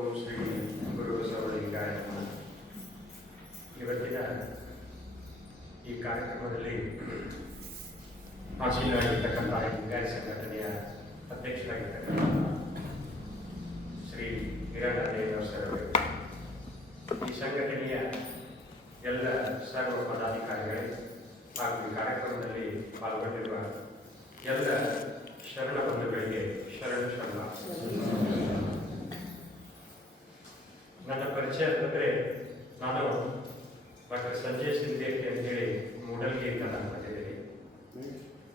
ಓಂ ಶ್ರೀ ಗುರು ಬಸವಲಿಂಗಾಯ ನಮಃ. ಇವತ್ತಿನ ಈ ಕಾರ್ಯಕ್ರಮದಲ್ಲಿ ಆಶೀಲರಾಗಿರ್ತಕ್ಕಂಥ ಲಿಂಗಾಯ ಸಂಘಟನೆಯ ಅಧ್ಯಕ್ಷರಾಗಿರ್ತಕ್ಕಂಥ ಶ್ರೀ ಹಿರಣ್ಣದೇವ ಸರ್ ಅವರು, ಈ ಸಂಘಟನೆಯ ಎಲ್ಲ ಸರ್ವ ಪದಾಧಿಕಾರಿಗಳೇ ಹಾಗೂ ಈ ಕಾರ್ಯಕ್ರಮದಲ್ಲಿ ಪಾಲ್ಗೊಂಡಿರುವ ಎಲ್ಲ ಶರಣ ಬಂಧುಗಳಿಗೆ ಶರಣ ಶರಣ. ನನ್ನ ಪರಿಚಯ ಅಂತಂದರೆ, ನಾನು ಡಾಕ್ಟರ್ ಸಂಜಯ್ ಸಿಂಧೇಟಿ ಅಂತೇಳಿ ಮೂಡಲ್ಗಿಯಿಂದ ನಾನು ಬಂದಿದ್ದೀನಿ.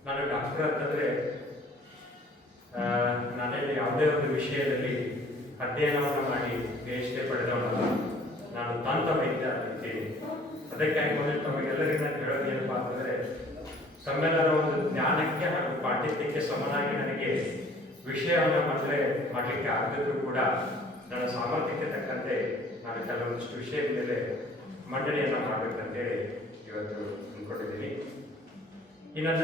ನಾನು ಡಾಕ್ಟರ್ ಅಂತಂದರೆ ನಾನೇನು ಯಾವುದೇ ಒಂದು ವಿಷಯದಲ್ಲಿ ಅಧ್ಯಯನವನ್ನು ಮಾಡಿ PhD ಪಡೆದವನಲ್ಲ, ನಾನು ದಂತ ವೈದ್ಯ ಇದ್ದೀನಿ. ಅದಕ್ಕಾಗಿ ಮೊದಲು ತಮಗೆಲ್ಲರಿಗೂ ನಾನು ಹೇಳೋದು ಏನಪ್ಪ ಅಂತಂದರೆ, ತಮ್ಮೆಲ್ಲರ ಒಂದು ಜ್ಞಾನಕ್ಕೆ ಹಾಗೂ ಪಾಂಡಿತ್ಯಕ್ಕೆ ಸಮನಾಗಿ ನನಗೆ ವಿಷಯವನ್ನು ಮಾಡಲಿಕ್ಕೆ ಆಗದಿದ್ರೂ ಕೂಡ ನನ್ನ ಸಾಮರ್ಥ್ಯಕ್ಕೆ ತಕ್ಕಂತೆ ನಾನು ಕೆಲವೊಂದಿಷ್ಟು ವಿಷಯದ ಮೇಲೆ ಮಂಡನೆಯನ್ನು ಮಾಡಬೇಕಂತೇಳಿ ಇವತ್ತು ಅಂದ್ಕೊಂಡಿದ್ದೀನಿ. ಈ ನನ್ನ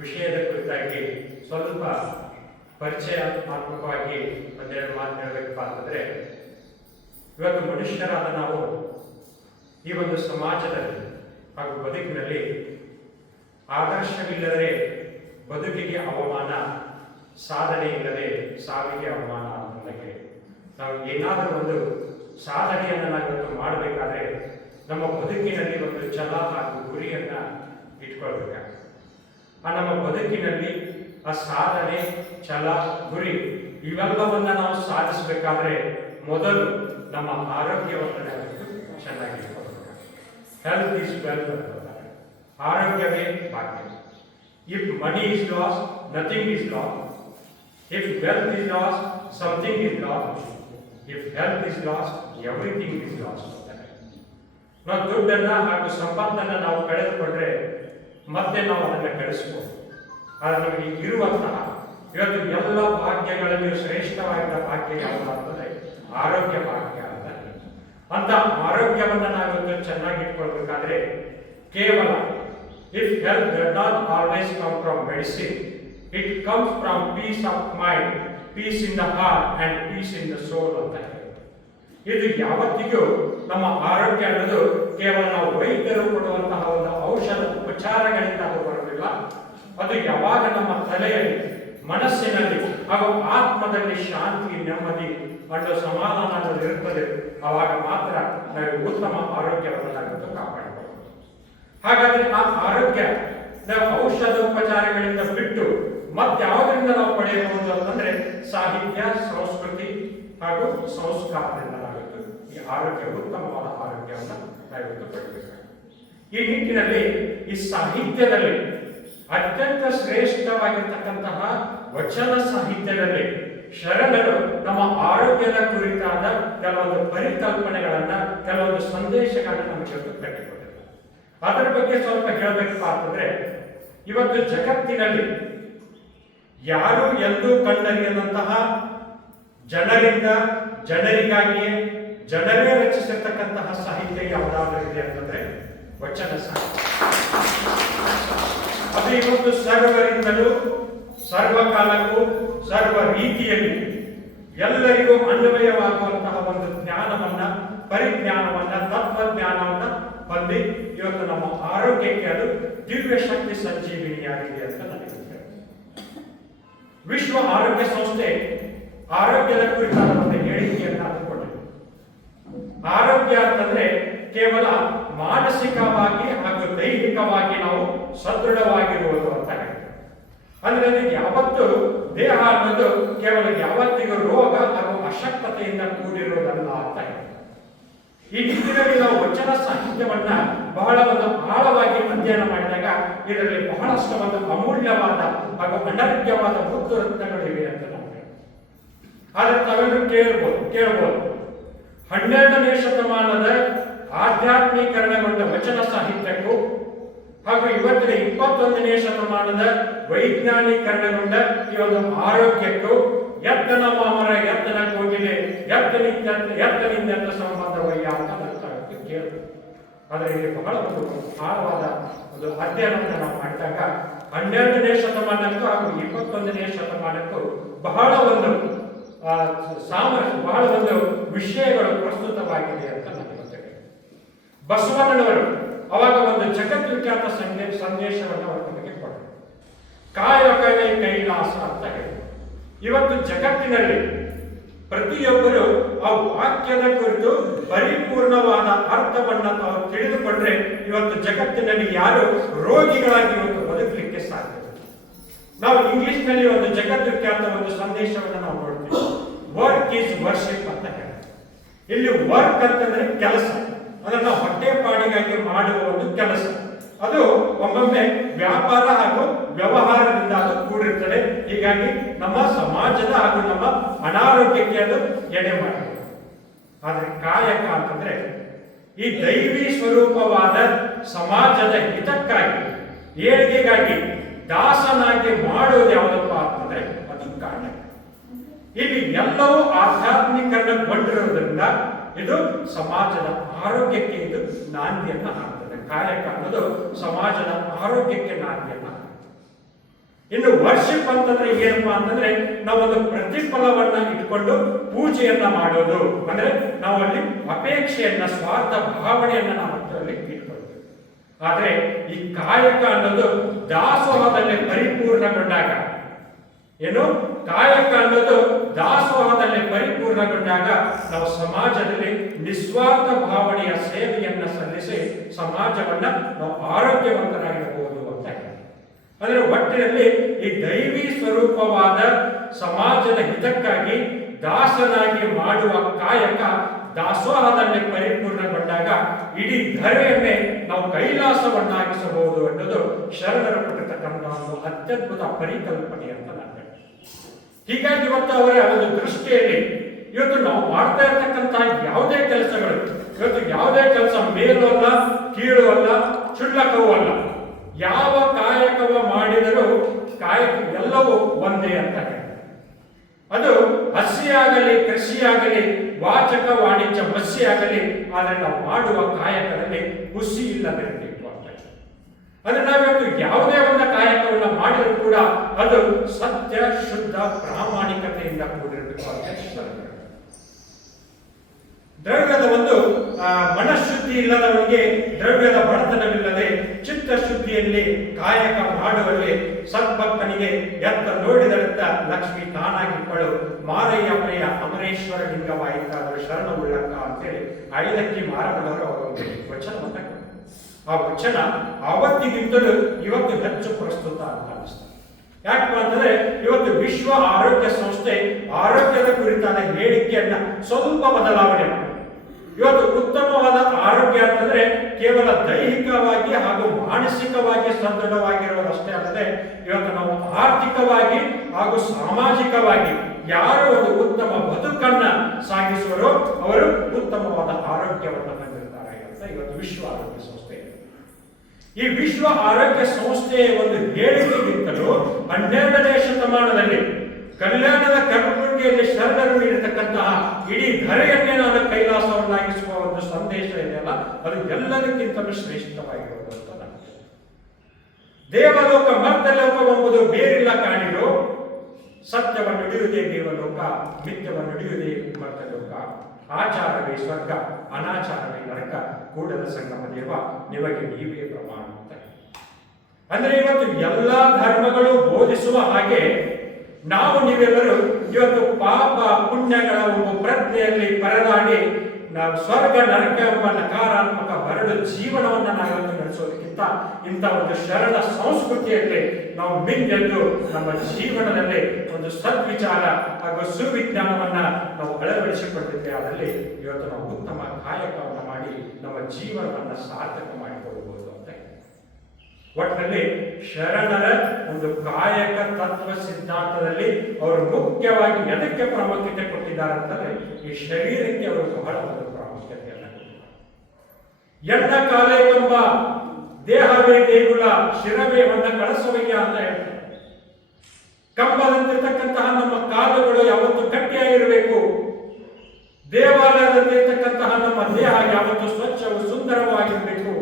ವಿಷಯದ ಕುರಿತಾಗಿ ಸ್ವಲ್ಪ ಪರಿಚಯಾತ್ಮಕವಾಗಿ ಒಂದೆರಡು ಮಾತು ಹೇಳಬೇಕಪ್ಪ ಅಂತಂದರೆ, ಇವತ್ತು ಮನುಷ್ಯರಾದ ನಾವು ಈ ಒಂದು ಸಮಾಜದಲ್ಲಿ ಹಾಗೂ ಬದುಕಿನಲ್ಲಿ ಆದರ್ಶವಿಲ್ಲದೆ ಬದುಕಿಗೆ ಅವಮಾನ, ಸಾಧನೆ ಇಲ್ಲದೆ ಸಾವಿಗೆ ಅವಮಾನ ಅನ್ನೋದಕ್ಕೆ ನಾವು ಏನಾದರೂ ಒಂದು ಸಾಧನೆಯನ್ನು ನಾವಿವತ್ತು ಮಾಡಬೇಕಾದ್ರೆ ನಮ್ಮ ಬದುಕಿನಲ್ಲಿ ಒಂದು ಛಲ ಹಾಗೂ ಗುರಿಯನ್ನು ಇಟ್ಕೊಳ್ಬೇಕಾಗುತ್ತೆ. ಆ ನಮ್ಮ ಬದುಕಿನಲ್ಲಿ ಆ ಸಾಧನೆ, ಛಲ, ಗುರಿ ಇವೆಲ್ಲವನ್ನು ನಾವು ಸಾಧಿಸಬೇಕಾದ್ರೆ ಮೊದಲು ನಮ್ಮ ಆರೋಗ್ಯವನ್ನು ನಾವು ಚೆನ್ನಾಗಿ ಇಟ್ಕೊಳ್ಬೇಕಾಗುತ್ತೆ. ಹೆಲ್ತ್ ಈಸ್ ವೆಲ್ತ್ ಅಂತಾರೆ. ಆರೋಗ್ಯವೇ ಭಾಗ್ಯ. If money is loss, nothing is loss. If wealth is loss, something is loss. If health is loss, everything is loss ಅಂತಾರೆ. ನಾವು ದುಡ್ಡನ್ನು ಹಾಗೂ ಸಂಪತ್ತನ್ನು ನಾವು ಕಳೆದುಕೊಂಡ್ರೆ ಮತ್ತೆ ನಾವು ಅದನ್ನು ಕಳಿಸ್ಬೋದು. ಆದರೆ ನಮಗೆ ಇರುವಂತಹ ಇವತ್ತು ಎಲ್ಲ ಭಾಗ್ಯಗಳಲ್ಲಿ ಶ್ರೇಷ್ಠವಾದ ಭಾಗ್ಯ ಯಾವುದು ಅಂತಂದರೆ ಆರೋಗ್ಯ ಭಾಗ್ಯ ಅಂತ. ಅಂತ ಆರೋಗ್ಯವನ್ನು ನಾವಿವತ್ತು ಚೆನ್ನಾಗಿ ಇಟ್ಕೊಳ್ಬೇಕಾದ್ರೆ ಕೇವಲ if health does not always come from medicine, it comes from peace of mind, peace in the heart and peace in the soul ಅಂತ. ಇದು ಯಾವತ್ತಿಗೂ ನಮ್ಮ ಆರೋಗ್ಯ ಅನ್ನೋದು ಕೇವಲ ನಾವು ವೈದ್ಯರು ಕೊಡುವಂತಹ ಒಂದು ಔಷಧ ಉಪಚಾರಗಳಿಂದ ಅದು ಬರುವುದಿಲ್ಲ. ಅದು ಯಾವಾಗ ನಮ್ಮ ತಲೆಯಲ್ಲಿ, ಮನಸ್ಸಿನಲ್ಲಿ ಹಾಗೂ ಆತ್ಮದಲ್ಲಿ ಶಾಂತಿ, ನೆಮ್ಮದಿ ಮತ್ತು ಸಮಾಧಾನ ಅನ್ನೋದು ಇರುತ್ತದೆ, ಆವಾಗ ಮಾತ್ರ ನಾವು ಉತ್ತಮ ಆರೋಗ್ಯವನ್ನು ನಾವಿವತ್ತು ಕಾಪಾಡಬಹುದು. ಹಾಗಾದ್ರೆ ಆ ಆರೋಗ್ಯ ನಾವು ಔಷಧ ಉಪಚಾರಗಳಿಂದ ಬಿಟ್ಟು ಮತ್ಯಾವುದರಿಂದ ನಾವು ಪಡೆಯಬಹುದು ಅಂತಂದ್ರೆ ಸಾಹಿತ್ಯ, ಸಂಸ್ಕೃತಿ ಹಾಗೂ ಸಂಸ್ಕಾರದಿಂದ ನಾವಿತ್ತು ಈ ಆರೋಗ್ಯ, ಉತ್ತಮವಾದ ಆರೋಗ್ಯವನ್ನು ನಾವಿತ್ತು ಪಡೆಯಬೇಕು. ಈ ನಿಟ್ಟಿನಲ್ಲಿ ಈ ಸಾಹಿತ್ಯದಲ್ಲಿ ಅತ್ಯಂತ ಶ್ರೇಷ್ಠವಾಗಿರ್ತಕ್ಕಂತಹ ವಚನ ಸಾಹಿತ್ಯದಲ್ಲಿ ಶರಣರು ನಮ್ಮ ಆರೋಗ್ಯದ ಕುರಿತಾದ ಕೆಲವೊಂದು ಪರಿಕಲ್ಪನೆಗಳನ್ನ, ಕೆಲವೊಂದು ಸಂದೇಶಗಳನ್ನ ನಮಗೆ ಕಟ್ಟಿಕೊಟ್ಟಿದ್ದಾರೆ. ಅದರ ಬಗ್ಗೆ ಸ್ವಲ್ಪ ಹೇಳಬೇಕಪ್ಪ ಅಂತಂದ್ರೆ, ಇವತ್ತು ಜಗತ್ತಿನಲ್ಲಿ ಯಾರು ಎಂದೂ ಕಂಡರಿಯದಂತಹ ಜನರಿಂದ ಜನರಿಗಾಗಿಯೇ ಜನರೇ ರಚಿಸಿರ್ತಕ್ಕಂತಹ ಸಾಹಿತ್ಯ ಯಾವುದಾದ್ರೂ ಇದೆ ಅಂತಂದ್ರೆ ವಚನ ಸಾಹಿತ್ಯ. ಅದು ಇವತ್ತು ಸರ್ವರಿಂದಲೂ, ಸರ್ವಕಾಲಕ್ಕೂ, ಸರ್ವ ರೀತಿಯಲ್ಲಿ ಎಲ್ಲರಿಗೂ ಅನ್ವಯವಾಗುವಂತಹ ಒಂದು ಜ್ಞಾನವನ್ನ, ಪರಿಜ್ಞಾನವನ್ನ, ತತ್ವಜ್ಞಾನವನ್ನ ಹೊಂದಿ ಇವತ್ತು ನಮ್ಮ ಆರೋಗ್ಯಕ್ಕೆ ಅದು ದಿವ್ಯ ಶಕ್ತಿ ಸಂಜೀವಿನಿಯಾಗಿದೆ ಅಂತ ನನಗೆ ವಿಶ್ವ ಆರೋಗ್ಯ ಸಂಸ್ಥೆ ಆರೋಗ್ಯದ ಕುರಿತಾದ ಒಂದು ಹೇಳಿಕೆಯನ್ನು ಅಂದುಕೊಂಡಿದೆ. ಆರೋಗ್ಯ ಅಂತಂದ್ರೆ ಕೇವಲ ಮಾನಸಿಕವಾಗಿ ಹಾಗೂ ದೈಹಿಕವಾಗಿ ನಾವು ಸದೃಢವಾಗಿರುವುದು ಅಂತ ಹೇಳ್ತಾರೆ. ಅಂದ್ರೆ ಅದಕ್ಕೆ ಯಾವತ್ತು ದೇಹ ಅನ್ನೋದು ಕೇವಲ ಯಾವತ್ತಿಗೂ ರೋಗ ಹಾಗೂ ಅಶಕ್ತತೆಯಿಂದ ಕೂಡಿರುವುದಲ್ಲ ಅಂತ ಹೇಳ್ತಾರೆ. ಈ ನಿಟ್ಟಿನಲ್ಲಿ ನಾವು ವಚನ ಸಾಹಿತ್ಯವನ್ನ ಬಹಳ ಒಂದು ಆಳವಾಗಿ ಅಧ್ಯಯನ ಮಾಡಿದಾಗ ಇದರಲ್ಲಿ ಬಹಳಷ್ಟು ಒಂದು ಅಮೂಲ್ಯವಾದ ಹಾಗೂ ಅನರ್ಘ್ಯವಾದ ಮುತ್ತು ರತ್ನಗಳು ಇವೆ ಅಂತ ನಾವು ಹೇಳ್ತೀವಿ. ಆದ್ರೆ ತಾವೆಲ್ಲರೂ ಕೇಳಬಹುದು 12ನೇ ಶತಮಾನದ ಆಧ್ಯಾತ್ಮೀಕರಣಗೊಂಡ ವಚನ ಸಾಹಿತ್ಯಕ್ಕೂ ಹಾಗೂ ಇವತ್ತಿನ 21ನೇ ಶತಮಾನದ ವೈಜ್ಞಾನೀಕರಣಗೊಂಡ ಈ ಒಂದು ಆರೋಗ್ಯಕ್ಕೂ ಎತ್ತನ ಮಾಮರ, ಎತ್ತನ ಕೋಗಿಲೆ, ಎತ್ತನಿಂದ ಸಂಬಂಧವಯ್ಯ ಅಂತ ಕೇಳಬಹುದು. ಆದರೆ ಇಲ್ಲಿ ಬಹಳ ಒಂದು ಆಳವಾದ ಒಂದು ಅಧ್ಯಯನವನ್ನು ನಾವು ಮಾಡಿದಾಗ 12ನೇ ಶತಮಾನಕ್ಕೂ ಹಾಗೂ 21ನೇ ಶತಮಾನಕ್ಕೂ ಬಹಳ ಒಂದು ಬಹಳ ಒಂದು ವಿಷಯಗಳು ಪ್ರಸ್ತುತವಾಗಿದೆ ಅಂತ ನನಗೆ ಗೊತ್ತಿದೆ. ಬಸವಣ್ಣನವರು ಅವಾಗ ಒಂದು ಜಗದ್ವಿಖ್ಯಾತ ಸಂದೇಶವನ್ನು ಅವರ ನಮಗೆ ಕೊಟ್ಟರು. ಕಾಯಕವೇ ಕೈಲಾಸ ಅಂತ ಹೇಳಿದರು. ಇವತ್ತು ಜಗತ್ತಿನಲ್ಲಿ ಪ್ರತಿಯೊಬ್ಬರು ಆ ವಾಕ್ಯದ ಕುರಿತು ಪರಿಪೂರ್ಣವಾದ ಅರ್ಥವನ್ನು ತಾವು ತಿಳಿದುಕೊಂಡ್ರೆ ಇವತ್ತು ಜಗತ್ತಿನಲ್ಲಿ ಯಾರು ರೋಗಿಗಳಾಗಿ ಇವತ್ತು ಬದುಕಲಿಕ್ಕೆ ಸಾಧ್ಯ. ನಾವು ಇಂಗ್ಲಿಷ್ ನಲ್ಲಿ ಒಂದು ಜಗದ್ವಿಖ್ಯಾತ ಒಂದು ಸಂದೇಶವನ್ನು ನಾವು ನೋಡ್ತೀವಿ. ವರ್ಕ್ ಈಸ್ ವರ್ಷಿಪ್ ಅಂತ ಹೇಳಿ. ಇಲ್ಲಿ ವರ್ಕ್ ಅಂತಂದ್ರೆ ಕೆಲಸ, ಅದನ್ನ ಹೊಟ್ಟೆಪಾಡಿಗಾಗಿ ಮಾಡುವ ಒಂದು ಕೆಲಸ. ಅದು ಒಮ್ಮೊಮ್ಮೆ ವ್ಯಾಪಾರ ಹಾಗೂ ವ್ಯವಹಾರದಿಂದ ಅದು ಕೂಡಿರುತ್ತದೆ. ಹೀಗಾಗಿ ನಮ್ಮ ಸಮಾಜದ ಹಾಗೂ ನಮ್ಮ ಅನಾರೋಗ್ಯಕ್ಕೆ ಅದು ಎಡೆ ಮಾಡಿದೆ. ಆದ್ರೆ ಕಾಯಕ ಅಂತಂದ್ರೆ ಈ ದೈವಿ ಸ್ವರೂಪವಾದ ಸಮಾಜದ ಹಿತಕ್ಕಾಗಿ, ಏಳಿಗೆಗಾಗಿ ದಾಸನಾಗಿ ಮಾಡೋದು ಯಾವುದಪ್ಪ ಅಂತಂದ್ರೆ ಅದು ಕಾಯಕ. ಇಲ್ಲಿ ಎಲ್ಲವೂ ಆಧ್ಯಾತ್ಮೀಕರಣಗೊಂಡಿರುವುದರಿಂದ ಇದು ಸಮಾಜದ ಆರೋಗ್ಯಕ್ಕೆ ಇದು ನಾಂದಿಯನ್ನ ಹಾಕ್ತದೆ. ಕಾಯಕ ಅನ್ನೋದು ಸಮಾಜದ ಆರೋಗ್ಯಕ್ಕೆ ನಾಂದಿಯನ್ನ. ಇನ್ನು ವರ್ಷಿಪ್ ಅಂತಂದ್ರೆ ಏನಪ್ಪಾ ಅಂತಂದ್ರೆ ನಾವೊಂದು ಪ್ರತಿಫಲವನ್ನ ಇಟ್ಕೊಂಡು ಪೂಜೆಯನ್ನ ಮಾಡೋದು. ಅಂದ್ರೆ ನಾವು ಅಲ್ಲಿ ಅಪೇಕ್ಷೆಯನ್ನ, ಸ್ವಾರ್ಥ ಭಾವನೆಯನ್ನ ನಾವು ಅದರಲ್ಲಿ ಇಟ್ಕೊಳ್ತೀವಿ. ಆದ್ರೆ ಈ ಕಾಯಕ ಅನ್ನೋದು ದಾಸೋಹದಲ್ಲಿ ಪರಿಪೂರ್ಣಗೊಂಡಾಗ, ಏನು ಕಾಯಕ ಅನ್ನೋದು ದಾಸೋಹದಲ್ಲಿ ಪರಿಪೂರ್ಣಗೊಂಡಾಗ ನಾವು ಸಮಾಜದಲ್ಲಿ ನಿಸ್ವಾರ್ಥ ಭಾವನೆಯ ಸೇವೆಯನ್ನ ಸಲ್ಲಿಸಿ ಸಮಾಜವನ್ನ ನಾವು ಆರೋಗ್ಯವಂತರಾಗಿರಬಹುದು ಅಂತ. ಅಂದ್ರೆ ಒಟ್ಟಿನಲ್ಲಿ ಈ ದೈವಿ ಸ್ವರೂಪವಾದ ಸಮಾಜದ ಹಿತಕ್ಕಾಗಿ ದಾಸನಾಗಿ ಮಾಡುವ ಕಾಯಕ ದಾಸೋಹದಲ್ಲಿ ಪರಿಪೂರ್ಣಗೊಂಡಾಗ ಇಡೀ ಧರೆಯನ್ನೇ ನಾವು ಕೈಲಾಸವನ್ನಾಗಿಸಬಹುದು ಅನ್ನೋದು ಶರಣರು ಕೊಟ್ಟಿರ್ತಕ್ಕಂಥ ಒಂದು ಅತ್ಯದ್ಭುತ ಪರಿಕಲ್ಪನೆ ಅಂತ ನಾನು. ಹೀಗಾಗಿ ಇವತ್ತು ಅವರ ಒಂದು ದೃಷ್ಟಿಯಲ್ಲಿ ಇವತ್ತು ನಾವು ಮಾಡ್ತಾ ಇರ್ತಕ್ಕಂತಹ ಯಾವುದೇ ಕೆಲಸಗಳು, ಇವತ್ತು ಯಾವುದೇ ಕೆಲಸ ಮೇಲೂ ಅಲ್ಲ, ಕೀಳು ಅಲ್ಲ, ಕ್ಷುಲ್ಲಕವೂ ಅಲ್ಲ. ಯಾವ ಕಾಯಕವ ಮಾಡಿದರೂ ಕಾಯಕ ಎಲ್ಲವೂ ಒಂದೇ ಅಂತ ಹೇಳಿ. ಅದು ಹಸಿಯಾಗಲಿ, ಕೃಷಿಯಾಗಲಿ, ವಾಚಕ ವಾಣಿಜ್ಯ ಮತ್ಸ್ಯಾಗಲಿ, ಆದರೆ ನಾವು ಮಾಡುವ ಕಾಯಕದಲ್ಲಿ ಹುಸಿ ಇಲ್ಲದಿರಬೇಕು ಅಂತ. ಅಂದ್ರೆ ನಾವಿವತ್ತು ಯಾವುದೇ ಒಂದು ಕಾಯಕವನ್ನು ಮಾಡಿದರೂ ಕೂಡ ಅದು ಸತ್ಯ, ಶುದ್ಧ, ಪ್ರಾಮಾಣಿಕತೆಯಿಂದ ಕೂಡಿರಬೇಕು ಅಂತ. ದ್ರವ್ಯದ ಒಂದು ಮನಃಶುದ್ಧಿ ಇಲ್ಲದವನಿಗೆ ದ್ರವ್ಯದ ಬಡತನವಿಲ್ಲದೆ ಚಿತ್ತಶುದ್ಧಿಯಲ್ಲಿ ಕಾಯಕ ಮಾಡುವಲ್ಲಿ ಸದ್ಭಕ್ತನಿಗೆ ಎತ್ತ ನೋಡಿದಳೆತ್ತ ಲಕ್ಷ್ಮಿ ತಾನಾಗಿಪ್ಪಳು ಮಾರಯ್ಯ ಪ್ರಿಯ ಅಮರೇಶ್ವರ ಲಿಂಗವಾಯಿತಾದರೂ ಶರಣವುಳ್ಳಕ್ಕ ಅಂತೇಳಿ ಐದಕ್ಕಿ ಮಾರನವರು ಅವರ ಒಂದು ವಚನವನ್ನ ಕೊಟ್ಟರು. ಆ ವಚನ ಅವತ್ತಿಗಿಂತಲೂ ಇವತ್ತು ಹೆಚ್ಚು ಪ್ರಸ್ತುತ ಅಂತ ಅನಿಸ್ತದೆ. ಯಾಕಪ್ಪ ಅಂತಂದ್ರೆ ಇವತ್ತು ವಿಶ್ವ ಆರೋಗ್ಯ ಸಂಸ್ಥೆ ಆರೋಗ್ಯದ ಕುರಿತಾದ ಹೇಳಿಕೆಯನ್ನ ಸ್ವಲ್ಪ ಬದಲಾವಣೆ ಮಾಡಿ ಇವತ್ತು ಉತ್ತಮವಾದ ಆರೋಗ್ಯ ಅಂತಂದ್ರೆ ಕೇವಲ ದೈಹಿಕವಾಗಿ ಹಾಗೂ ಮಾನಸಿಕವಾಗಿ ಸದೃಢವಾಗಿರುವುದಷ್ಟೇ ಅಲ್ಲದೆ ಇವತ್ತು ನಾವು ಆರ್ಥಿಕವಾಗಿ ಹಾಗೂ ಸಾಮಾಜಿಕವಾಗಿ ಯಾರು ಒಂದು ಉತ್ತಮ ಬದುಕನ್ನ ಸಾಗಿಸುವರೋ ಅವರು ಉತ್ತಮವಾದ ಆರೋಗ್ಯವನ್ನು ಹೊಂದಿರ್ತಾರೆ ಅಂತ ಇವತ್ತು ವಿಶ್ವ ಆರೋಗ್ಯ ಸಂಸ್ಥೆ. ಈ ವಿಶ್ವ ಆರೋಗ್ಯ ಸಂಸ್ಥೆಯ ಒಂದು ಹೇಳಿಕೆಗಿಂತಲೂ 12ನೇ ಶತಮಾನದಲ್ಲಿ ಕಲ್ಯಾಣದ ಕರ್ಮಗುಂಡಿಯಲ್ಲಿ ಶರಣರು ನೀಡಿರತಕ್ಕಂತಹ ಇಡೀ ಧರೆಯನ್ನೇ ನಾನು ಕೈಲಾಸವನ್ನಾಗಿಸುವ ಒಂದು ಸಂದೇಶ ಇದೆಯಲ್ಲ, ಅದು ಎಲ್ಲದಕ್ಕಿಂತಲೂ ಶ್ರೇಷ್ಠವಾಗಿರುವುದು ಅಂತ ನಾನು. ದೇವಲೋಕ ಮರ್ತಲೋಕವೆಂಬುದು ಬೇರಿಲ್ಲ ಕಾಣಿರು, ಸತ್ಯವನ್ನು ಹಿಡಿಯುವುದೇ ದೇವಲೋಕ, ಮಿಥ್ಯವನ್ನು ಹಿಡಿಯುವುದೇ ಮರ್ತಲೋಕ, ಆಚಾರವೇ ಸ್ವರ್ಗ, ಅನಾಚಾರವೇ ನರಕ, ಕೂಡಲ ಸಂಗಮ ದೇವ ನಿಮಗೆ ನೀವೇ ಪ್ರಮಾಣ ಅಂತ. ಅಂದ್ರೆ ಇವತ್ತು ಎಲ್ಲಾ ಧರ್ಮಗಳು ಬೋಧಿಸುವ ಹಾಗೆ ನಾವು ನೀವೆಲ್ಲರೂ ಇವತ್ತು ಪಾಪ ಪುಣ್ಯಗಳ ಒಂದು ಪ್ರಜ್ಞೆಯಲ್ಲಿ ಪರದಾಡಿ ನಾವು ಸ್ವರ್ಗ ನರಕ ಎಂಬ ನಕಾರಾತ್ಮಕ ಬರಡು ಜೀವನವನ್ನ ನಾವಿವತ್ತು ನಡೆಸೋದಕ್ಕಿಂತ ಇಂಥ ಒಂದು ಶರಣ ಸಂಸ್ಕೃತಿಯಲ್ಲಿ ನಾವು ಮಿಂಗೆದ್ದು ನಮ್ಮ ಜೀವನದಲ್ಲಿ ಒಂದು ಸದ್ವಿಚಾರ ಹಾಗೂ ಸುವಿಜ್ಞಾನವನ್ನ ನಾವು ಅಳವಡಿಸಿಕೊಂಡಿದ್ದೆ. ಅದರಲ್ಲಿ ಇವತ್ತು ನಾವು ಉತ್ತಮ ಕಾಯಕವನ್ನು ಮಾಡಿ ನಮ್ಮ ಜೀವನವನ್ನ ಸಾರ್ಥಕ ಮಾಡಿಕೊಳ್ಳಬಹುದು ಅಂತ. ಒಟ್ಟಿನಲ್ಲಿ ಶರಣರ ಒಂದು ಕಾಯಕ ತತ್ವ ಸಿದ್ಧಾಂತದಲ್ಲಿ ಅವರು ಮುಖ್ಯವಾಗಿ ಎದಕ್ಕೆ ಪ್ರಾಮುಖ್ಯತೆ ಕೊಟ್ಟಿದ್ದಾರೆ ಅಂತಂದ್ರೆ ಈ ಶರೀರಕ್ಕೆ ಅವರು ಬಹಳ ಒಂದು ಪ್ರಾಮುಖ್ಯತೆಯನ್ನು ಕೊಟ್ಟಿದ್ದಾರೆ. ಎಣ್ಣ ಕಾಲೇ ತುಂಬ ದೇಹವೇ ದೇಗುಲ, ಶಿರವೇ ಹೊನ್ನ ಕಳಸವಯ್ಯ ಅಂತ ಹೇಳ್ತಾರೆ. ಕಂಬದಂತಿರ್ತಕ್ಕಂತಹ ನಮ್ಮ ಕಾಲುಗಳು ಯಾವತ್ತು ಗಟ್ಟಿಯಾಗಿರಬೇಕು, ದೇವಾಲಯದಂತಿರ್ತಕ್ಕಂತಹ ನಮ್ಮ ದೇಹ ಯಾವತ್ತು ಸ್ವಚ್ಛವು ಸುಂದರವಾಗಿರಬೇಕು,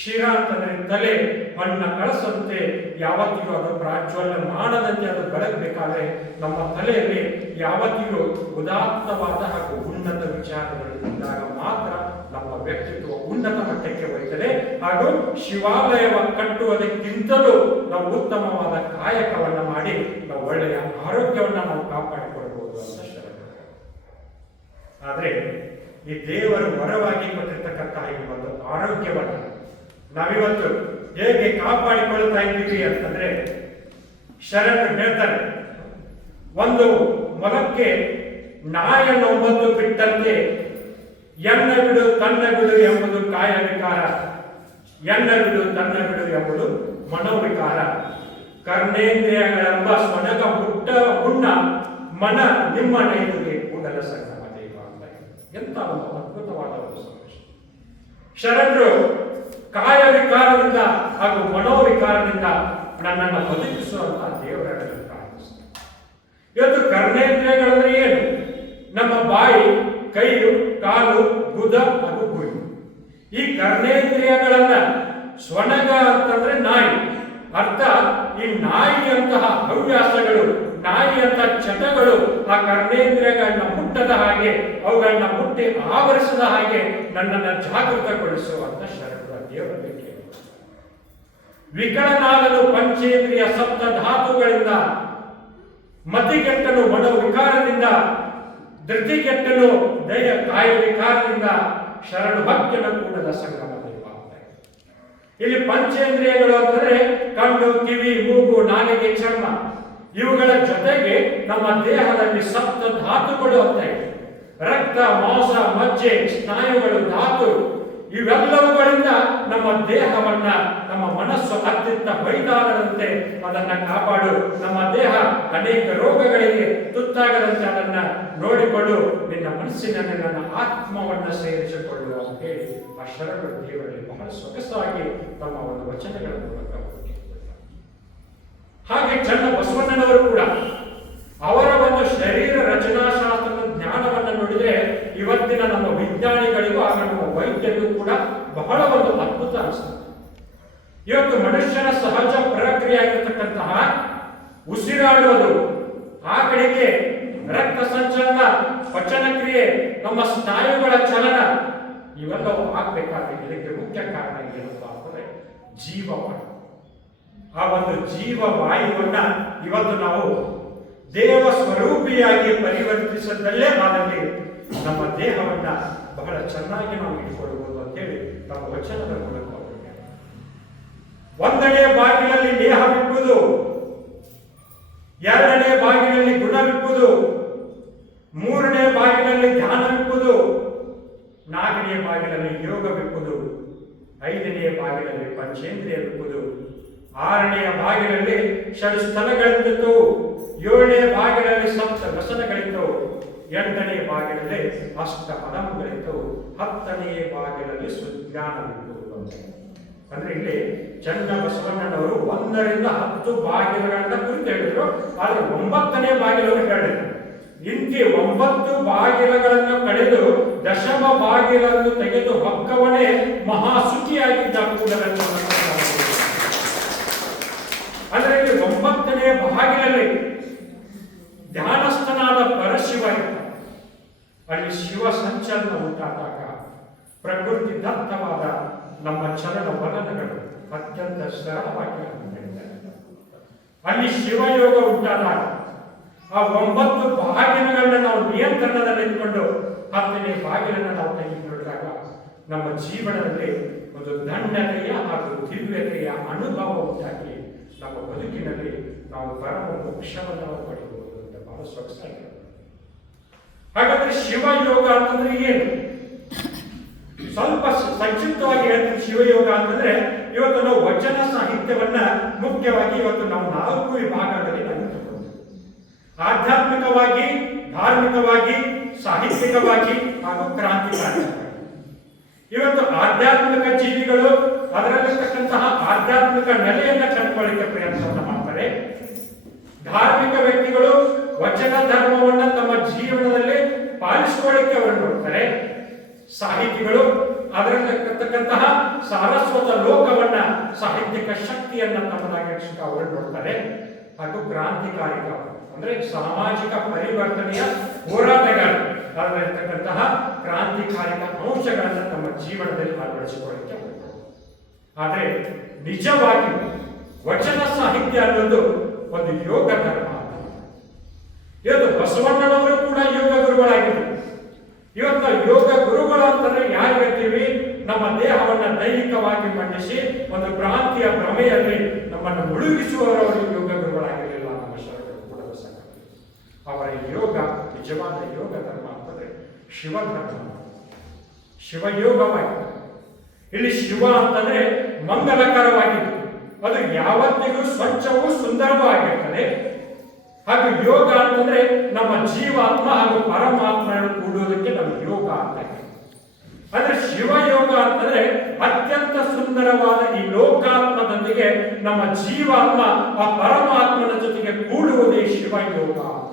ಶಿರ ಅಂತಂದ್ರೆ ತಲೆ, ಬಣ್ಣ ಕಳಸಂತೆ ಯಾವತ್ತಿಗೂ ಅದು ಪ್ರಾಜ್ವಲ್ಯಮಾನದಂತೆ ಅದು ಬೆಳಗಬೇಕಾದ್ರೆ ನಮ್ಮ ತಲೆಯಲ್ಲಿ ಯಾವತ್ತಿಗೂ ಉದಾತ್ತವಾದ ಹಾಗೂ ಉನ್ನತ ವಿಚಾರಗಳು ಇದ್ದಾಗ ಮಾತ್ರ ನಮ್ಮ ವ್ಯಕ್ತಿತ್ವ ಉನ್ನತ ಮಟ್ಟಕ್ಕೆ ಹೋಯ್ತದೆ. ಹಾಗೂ ಶಿವಾಲಯವ ಕಟ್ಟುವುದಕ್ಕಿಂತಲೂ ನಾವು ಉತ್ತಮವಾದ ಕಾಯಕವನ್ನ ಮಾಡಿ ನಾವು ಒಳ್ಳೆಯ ಆರೋಗ್ಯವನ್ನ ನಾವು ಕಾಪಾಡಿಕೊಳ್ಬಹುದು ಅಂತ ಶರಣ. ಆದ್ರೆ ಈ ದೇವರು ವರವಾಗಿ ಕೊಟ್ಟಿರ್ತಕ್ಕಂತಹ ಈ ಒಂದು ಆರೋಗ್ಯವನ್ನು ನಾವಿವತ್ತು ಹೇಗೆ ಕಾಪಾಡಿಕೊಳ್ತಾ ಇದ್ದೀವಿ ಅಂತಂದ್ರೆ, ಶರಣರು ಹೇಳ್ತಾರೆ, ಒಂದು ಮೊಲಕ್ಕೆ ನಾಯನೊಂಬತ್ತು ಬಿಟ್ಟಂತೆ ಎನ್ನ ಬಿಡು ತನ್ನ ಬಿಡು ಎಂಬುದು ಕಾಯ ವಿಕಾರ, ಎನ್ನ ಬಿಡು ತನ್ನ ಬಿಡು ಎಂಬುದು ಮನೋವಿಕಾರ, ಕರ್ಣೇಂದ್ರಿಯಗಳೆಂಬ ಸ್ವನಗ ಹುಣ್ಣ ಮನ ನಿಮ್ಮ ನೈದುಗೆ ಕೂಡಲ ಸಂಗಮ ದೈವ ಅಂತ. ಎಂತ ಒಂದು ಅದ್ಭುತವಾದ ಒಂದು ಸಂದೇಶ. ಶರಣರು ಕಾಯ ವಿಕಾರದಿಂದ ಹಾಗೂ ಮನೋವಿಕಾರದಿಂದ ನನ್ನನ್ನು ಬದುಕಿಸುವಂತಹ ದೇವರನ್ನು ಪ್ರಾರ್ಥಿಸ್ತಾರೆ. ಇವತ್ತು ಕರ್ಣೇಂದ್ರಿಯಗಳಂದ್ರೆ ಏನು? ನಮ್ಮ ಬಾಯಿ, ಕೈಯು, ಕಾಲು, ಗುದ ಹಾಗೂ ಗುರಿ. ಈ ಕರ್ಣೇಂದ್ರಿಯಗಳನ್ನ ಸ್ವನಗ ಅಂತಂದ್ರೆ ನಾಯಿ. ಅರ್ಥ, ಈ ನಾಯಿಯಂತಹ ಹವ್ಯಾಸಗಳು, ನಾಯಿಯಂತಹ ಚಟಗಳು ಆ ಕರ್ಣೇಂದ್ರಿಯಗಳನ್ನ ಮುಟ್ಟದ ಹಾಗೆ, ಅವುಗಳನ್ನ ಮುಟ್ಟಿ ಆವರಿಸದ ಹಾಗೆ ನನ್ನನ್ನು ಜಾಗೃತಗೊಳಿಸುವಂತ ಶರಣರ ದೇವರಿಗೆ. ವಿಕಳನಾಗಲು ಪಂಚೇಂದ್ರಿಯ ಸಪ್ತ ಧಾತುಗಳಿಂದ, ಮತಿಗೆಟ್ಟನು ಮನೋವಿಕಾರದಿಂದ, ಧೃತಿಗೆಟ್ಟನು ದಯ ಕಾಯ ವಿಕಾರದಿಂದ, ಶರಣು ಭಕ್ತನ ಕೂಡದ ಸಂಗಮ ದೈವ. ಇಲ್ಲಿ ಪಂಚೇಂದ್ರಿಯಗಳು ಅಂತಂದ್ರೆ ಕಣ್ಣು, ಕಿವಿ, ಮೂಗು, ನಾಲಿಗೆ, ಚರ್ಮ. ಇವುಗಳ ಜೊತೆಗೆ ನಮ್ಮ ದೇಹದಲ್ಲಿ ಸಪ್ತ ಧಾತುಗಳು ಅಂತ ಇದೆ. ರಕ್ತ, ಮಾಂಸ, ಮಜ್ಜೆ, ಸ್ನಾಯುಗಳು, ಧಾತು, ಇವೆಲ್ಲವುಗಳಿಂದ ನಮ್ಮ ದೇಹವನ್ನ, ನಮ್ಮ ಮನಸ್ಸು ಅತ್ಯಂತ ಬೈದಾಗದಂತೆ ಅದನ್ನ ಕಾಪಾಡು, ನಮ್ಮ ದೇಹ ಅನೇಕ ರೋಗಗಳಿಗೆ ತುತ್ತಾಗದಂತೆ ಅದನ್ನ ನೋಡಿಕೊಳ್ಳು, ನಿನ್ನ ಮನಸ್ಸಿನಲ್ಲಿ ನನ್ನ ಆತ್ಮವನ್ನ ಸೇರಿಸಿಕೊಳ್ಳು ಅಂತ ಹೇಳಿ ಆ ಶರಣರು ದೇವರಲ್ಲಿ ಬಹಳ ಸೊಗಸಾಗಿ ತಮ್ಮ ಒಂದು ವಚನಗಳ ಮೂಲಕ ಹಾಗೆ ಚನ್ನ ಬಸವಣ್ಣನವರು ಕೂಡ ಅವರ ಒಂದು ಶರೀರ ರಚನಾಶಾಸ್ತ್ರದ ಜ್ಞಾನವನ್ನು ನೋಡಿದ್ರೆ ಇವತ್ತಿನ ನಮ್ಮ ವಿಜ್ಞಾನಿಗಳಿಗೂ ಆಗ ನಮ್ಮ ವೈದ್ಯರಿಗೂ ಕೂಡ ಬಹಳ ಒಂದು ಅದ್ಭುತ ಅನಿಸ್ತದೆ. ಇವತ್ತು ಮನುಷ್ಯನ ಸಹಜ ಪ್ರಕ್ರಿಯೆ ಆಗಿರತಕ್ಕಂತಹ ಉಸಿರಾಡುವುದು, ಆ ಕಡೆಗೆ ರಕ್ತ ಸಂಚಲನ, ಪಚನ ಕ್ರಿಯೆ, ನಮ್ಮ ಸ್ನಾಯುಗಳ ಚಲನ, ಇವೆಲ್ಲವೂ ಆಗ್ಬೇಕಾದ್ರೆ ಇದಕ್ಕೆ ಮುಖ್ಯ ಕಾರಣ ಏನಪ್ಪಾ ಅಂದರೆ ಜೀವವಾಯು. ಆ ಒಂದು ಜೀವವಾಯುವನ್ನ ಇವತ್ತು ನಾವು ದೇವ ಸ್ವರೂಪಿಯಾಗಿ ಪರಿವರ್ತಿಸದಲ್ಲೇ ಆದಲ್ಲಿ ನಮ್ಮ ದೇಹವನ್ನ ಬಹಳ ಚೆನ್ನಾಗಿ ನಾವು ಇಟ್ಕೊಳ್ಬಹುದು ಅಂತೇಳಿ ನಮ್ಮ ವಚನದ ಮೂಲಕ ಒಂದನೇ ಬಾಗಿಲಲ್ಲಿ ದೇಹವಿಪ್ಪುದು, ಎರಡನೇ ಬಾಗಿಲಲ್ಲಿ ಗುಣವಿಪ್ಪುದು, ಮೂರನೇ ಬಾಗಿಲಲ್ಲಿ ಧ್ಯಾನವಿಪ್ಪುದು, ನಾಲ್ಕನೇ ಬಾಗಿಲಲ್ಲಿ ಯೋಗವಿಪ್ಪುದು, ಐದನೇ ಬಾಗಿಲಲ್ಲಿ ಪಂಚೇಂದ್ರಿಯವಿಪ್ಪುದು, ಆರನೆಯ ಬಾಗಿಲಲ್ಲಿ ಷಡ್ಸ್ಥಲಗಳಿದ್ದವು, ಏಳನೇ ಬಾಗಿಲಲ್ಲಿ ಸಪ್ತ ವ್ಯಸನಗಳಿದ್ದವು, ಎಂಟನೇ ಬಾಗಿಲಲ್ಲಿ ಅಷ್ಟ ಪದಮಗಳಿದ್ದವು, ಹತ್ತನೇ ಬಾಗಿಲಲ್ಲಿ ಸುಜ್ಞಾನವಿದ್ದವು. ಅಂದ್ರೆ ಇಲ್ಲಿ ಚನ್ನ ಬಸವಣ್ಣನವರು 1 ರಿಂದ 10 ಬಾಗಿಲುಗಳನ್ನ ಕುರಿತು ಹೇಳಿದ್ರು. ಆದ್ರೆ 9ನೇ ಬಾಗಿಲನ್ನು ಹೇಳಿದ್ರು. ಇಂತಿ 9 ಬಾಗಿಲುಗಳನ್ನು ಕಳೆದು ದಶಮ ಬಾಗಿಲನ್ನು ತೆಗೆದು ಹೊಕ್ಕವನೇ ಮಹಾಸುಖಿಯಾಗಿದ್ದ ಕೂಡಲನ್ನು. ಅಂದ್ರೆ ಇಲ್ಲಿ 9ನೇ ಬಾಗಿಲಲ್ಲಿ ಧ್ಯಾನಸ್ಥನಾದ ಪರಶಿವ ಇದ್ದ. ಅಲ್ಲಿ ಶಿವ ಸಂಚಲನ ಉಂಟಾದಾಗ ಪ್ರಕೃತಿ ದತ್ತವಾದ ನಮ್ಮ ಚಲನ ವಲನಗಳು ಅತ್ಯಂತ ಸರಳವಾಗಿ ಅಲ್ಲಿ ಶಿವಯೋಗ ಉಂಟಾದಾಗ ಆ 9 ಬಾಗಿಲುಗಳನ್ನ ನಾವು ನಿಯಂತ್ರಣದಲ್ಲಿ ಇಟ್ಕೊಂಡು 10ನೇ ಬಾಗಿಲನ್ನು ನಾವು ತೆಗೆದು ನೋಡಿದಾಗ ನಮ್ಮ ಜೀವನದಲ್ಲಿ ಒಂದು ಧನ್ಯತೆಯ ಹಾಗೂ ದಿವ್ಯತೆಯ ಅನುಭವ ಉಂಟಾಗಿ ನಮ್ಮ ಬದುಕಿನಲ್ಲಿ ನಾವು ಪರಮ ಮೋಕ್ಷವನ್ನು ಪಡೆಯಬಹುದು ಅಂತ ಬಹಳ ಸೊಗಸಾಗಿದೆ. ಹಾಗಾದ್ರೆ ಶಿವಯೋಗ ಅಂತಂದ್ರೆ ಏನು? ಸ್ವಲ್ಪ ಸಂಕ್ಷಿಪ್ತವಾಗಿ ಹೇಳ್ತೀವಿ. ಶಿವಯೋಗ ಅಂತಂದ್ರೆ ಇವತ್ತು ನಾವು ವಚನ ಸಾಹಿತ್ಯವನ್ನ ಮುಖ್ಯವಾಗಿ ಇವತ್ತು ನಾವು 4 ವಿಭಾಗಗಳಲ್ಲಿ ನಾವು ತಗೊಂಡು ಆಧ್ಯಾತ್ಮಿಕವಾಗಿ, ಧಾರ್ಮಿಕವಾಗಿ, ಸಾಹಿತ್ಯಿಕವಾಗಿ ಹಾಗೂ ಕ್ರಾಂತಿಕಾರಿಯಾಗಿ. ಇವತ್ತು ಆಧ್ಯಾತ್ಮಿಕ ಜೀವಿಗಳು ಅದರಲ್ಲಿರ್ತಕ್ಕಂತಹ ಆಧ್ಯಾತ್ಮಿಕ ನೆಲೆಯನ್ನ ಕಂಡುಕೊಳ್ಳಿಕ್ಕೆ ಪ್ರಯತ್ನವನ್ನು ಮಾಡ್ತಾರೆ. ಧಾರ್ಮಿಕ ವ್ಯಕ್ತಿಗಳು ವಚನ ಧರ್ಮವನ್ನ ತಮ್ಮ ಜೀವನದಲ್ಲಿ ಪಾಲಿಸಿಕೊಳ್ಳಿಕ್ಕೆ ಅವರು ನೋಡ್ತಾರೆ. ಸಾಹಿತಿಗಳು ಅದರಲ್ಲಿರ್ತಕ್ಕಂತಹ ಸಾರಸ್ವತ ಲೋಕವನ್ನ ಸಾಹಿತ್ಯಿಕ ಶಕ್ತಿಯನ್ನ ತಮ್ಮದಾಗಿ ಅವರು ನೋಡ್ತಾರೆ. ಹಾಗೂ ಕ್ರಾಂತಿಕಾರಿಕ ಅಂದ್ರೆ ಸಾಮಾಜಿಕ ಪರಿವರ್ತನೆಯ ಹೋರಾಟಗಾರ ಅದರಲ್ಲಿರ್ತಕ್ಕಂತಹ ಕ್ರಾಂತಿಕಾರಿಕ ಅಂಶಗಳನ್ನು ತಮ್ಮ ಜೀವನದಲ್ಲಿ ಅಳವಡಿಸಿಕೊಳ್ಳಲಿಕ್ಕೆ ಹೋಗ್ತಾರೆ. ಆದರೆ ನಿಜವಾಗಿ ವಚನ ಸಾಹಿತ್ಯ ಅನ್ನೋದು ಒಂದು ಯೋಗ ಧರ್ಮ. ಇವತ್ತು ಬಸವಣ್ಣನವರು ಕೂಡ ಯೋಗ ಗುರುಗಳಾಗಿದ್ದರು. ಇವತ್ತು ಯೋಗ ಗುರುಗಳು ಅಂತಂದ್ರೆ ಯಾರಿಗತ್ತೀವಿ? ನಮ್ಮ ದೇಹವನ್ನ ದೈಹಿಕವಾಗಿ ಮಂಡಿಸಿ ಒಂದು ಕ್ರಾಂತಿಯ ಭ್ರಮೆಯಲ್ಲಿ ನಮ್ಮನ್ನು ಮುಳುಗಿಸುವವರು ಯೋಗ ಗುರುಗಳಾಗಿರಲಿಲ್ಲ. ನಮ್ಮ ಶರಣರು ಕೂಡ ಅವರ ಯೋಗ ನಿಜವಾದ ಯೋಗ ಧರ್ಮ ಅಂತಂದ್ರೆ ಶಿವಧರ್ಮ, ಶಿವಯೋಗವಾಗಿದೆ. ಇಲ್ಲಿ ಶಿವ ಅಂತಂದ್ರೆ ಮಂಗಲಕರವಾಗಿದ್ದು ಅದು ಯಾವತ್ತಿಗೂ ಸ್ವಚ್ಛವೂ ಸುಂದರವೂ ಆಗಿರ್ತದೆ. ಹಾಗೂ ಯೋಗ ಅಂತಂದ್ರೆ ನಮ್ಮ ಜೀವಾತ್ಮ ಹಾಗೂ ಪರಮಾತ್ಮ ಕೂಡುವುದಕ್ಕೆ ನಮ್ಮ ಯೋಗ ಅಂತ ಇದೆ. ಅಂದ್ರೆ ಶಿವಯೋಗ ಅಂತಂದ್ರೆ ಅತ್ಯಂತ ಸುಂದರವಾದ ಈ ಲೋಕಾತ್ಮದೊಂದಿಗೆ ನಮ್ಮ ಜೀವಾತ್ಮ ಆ ಪರಮಾತ್ಮನ ಜೊತೆಗೆ ಕೂಡುವುದೇ ಶಿವಯೋಗ ಅಂತ.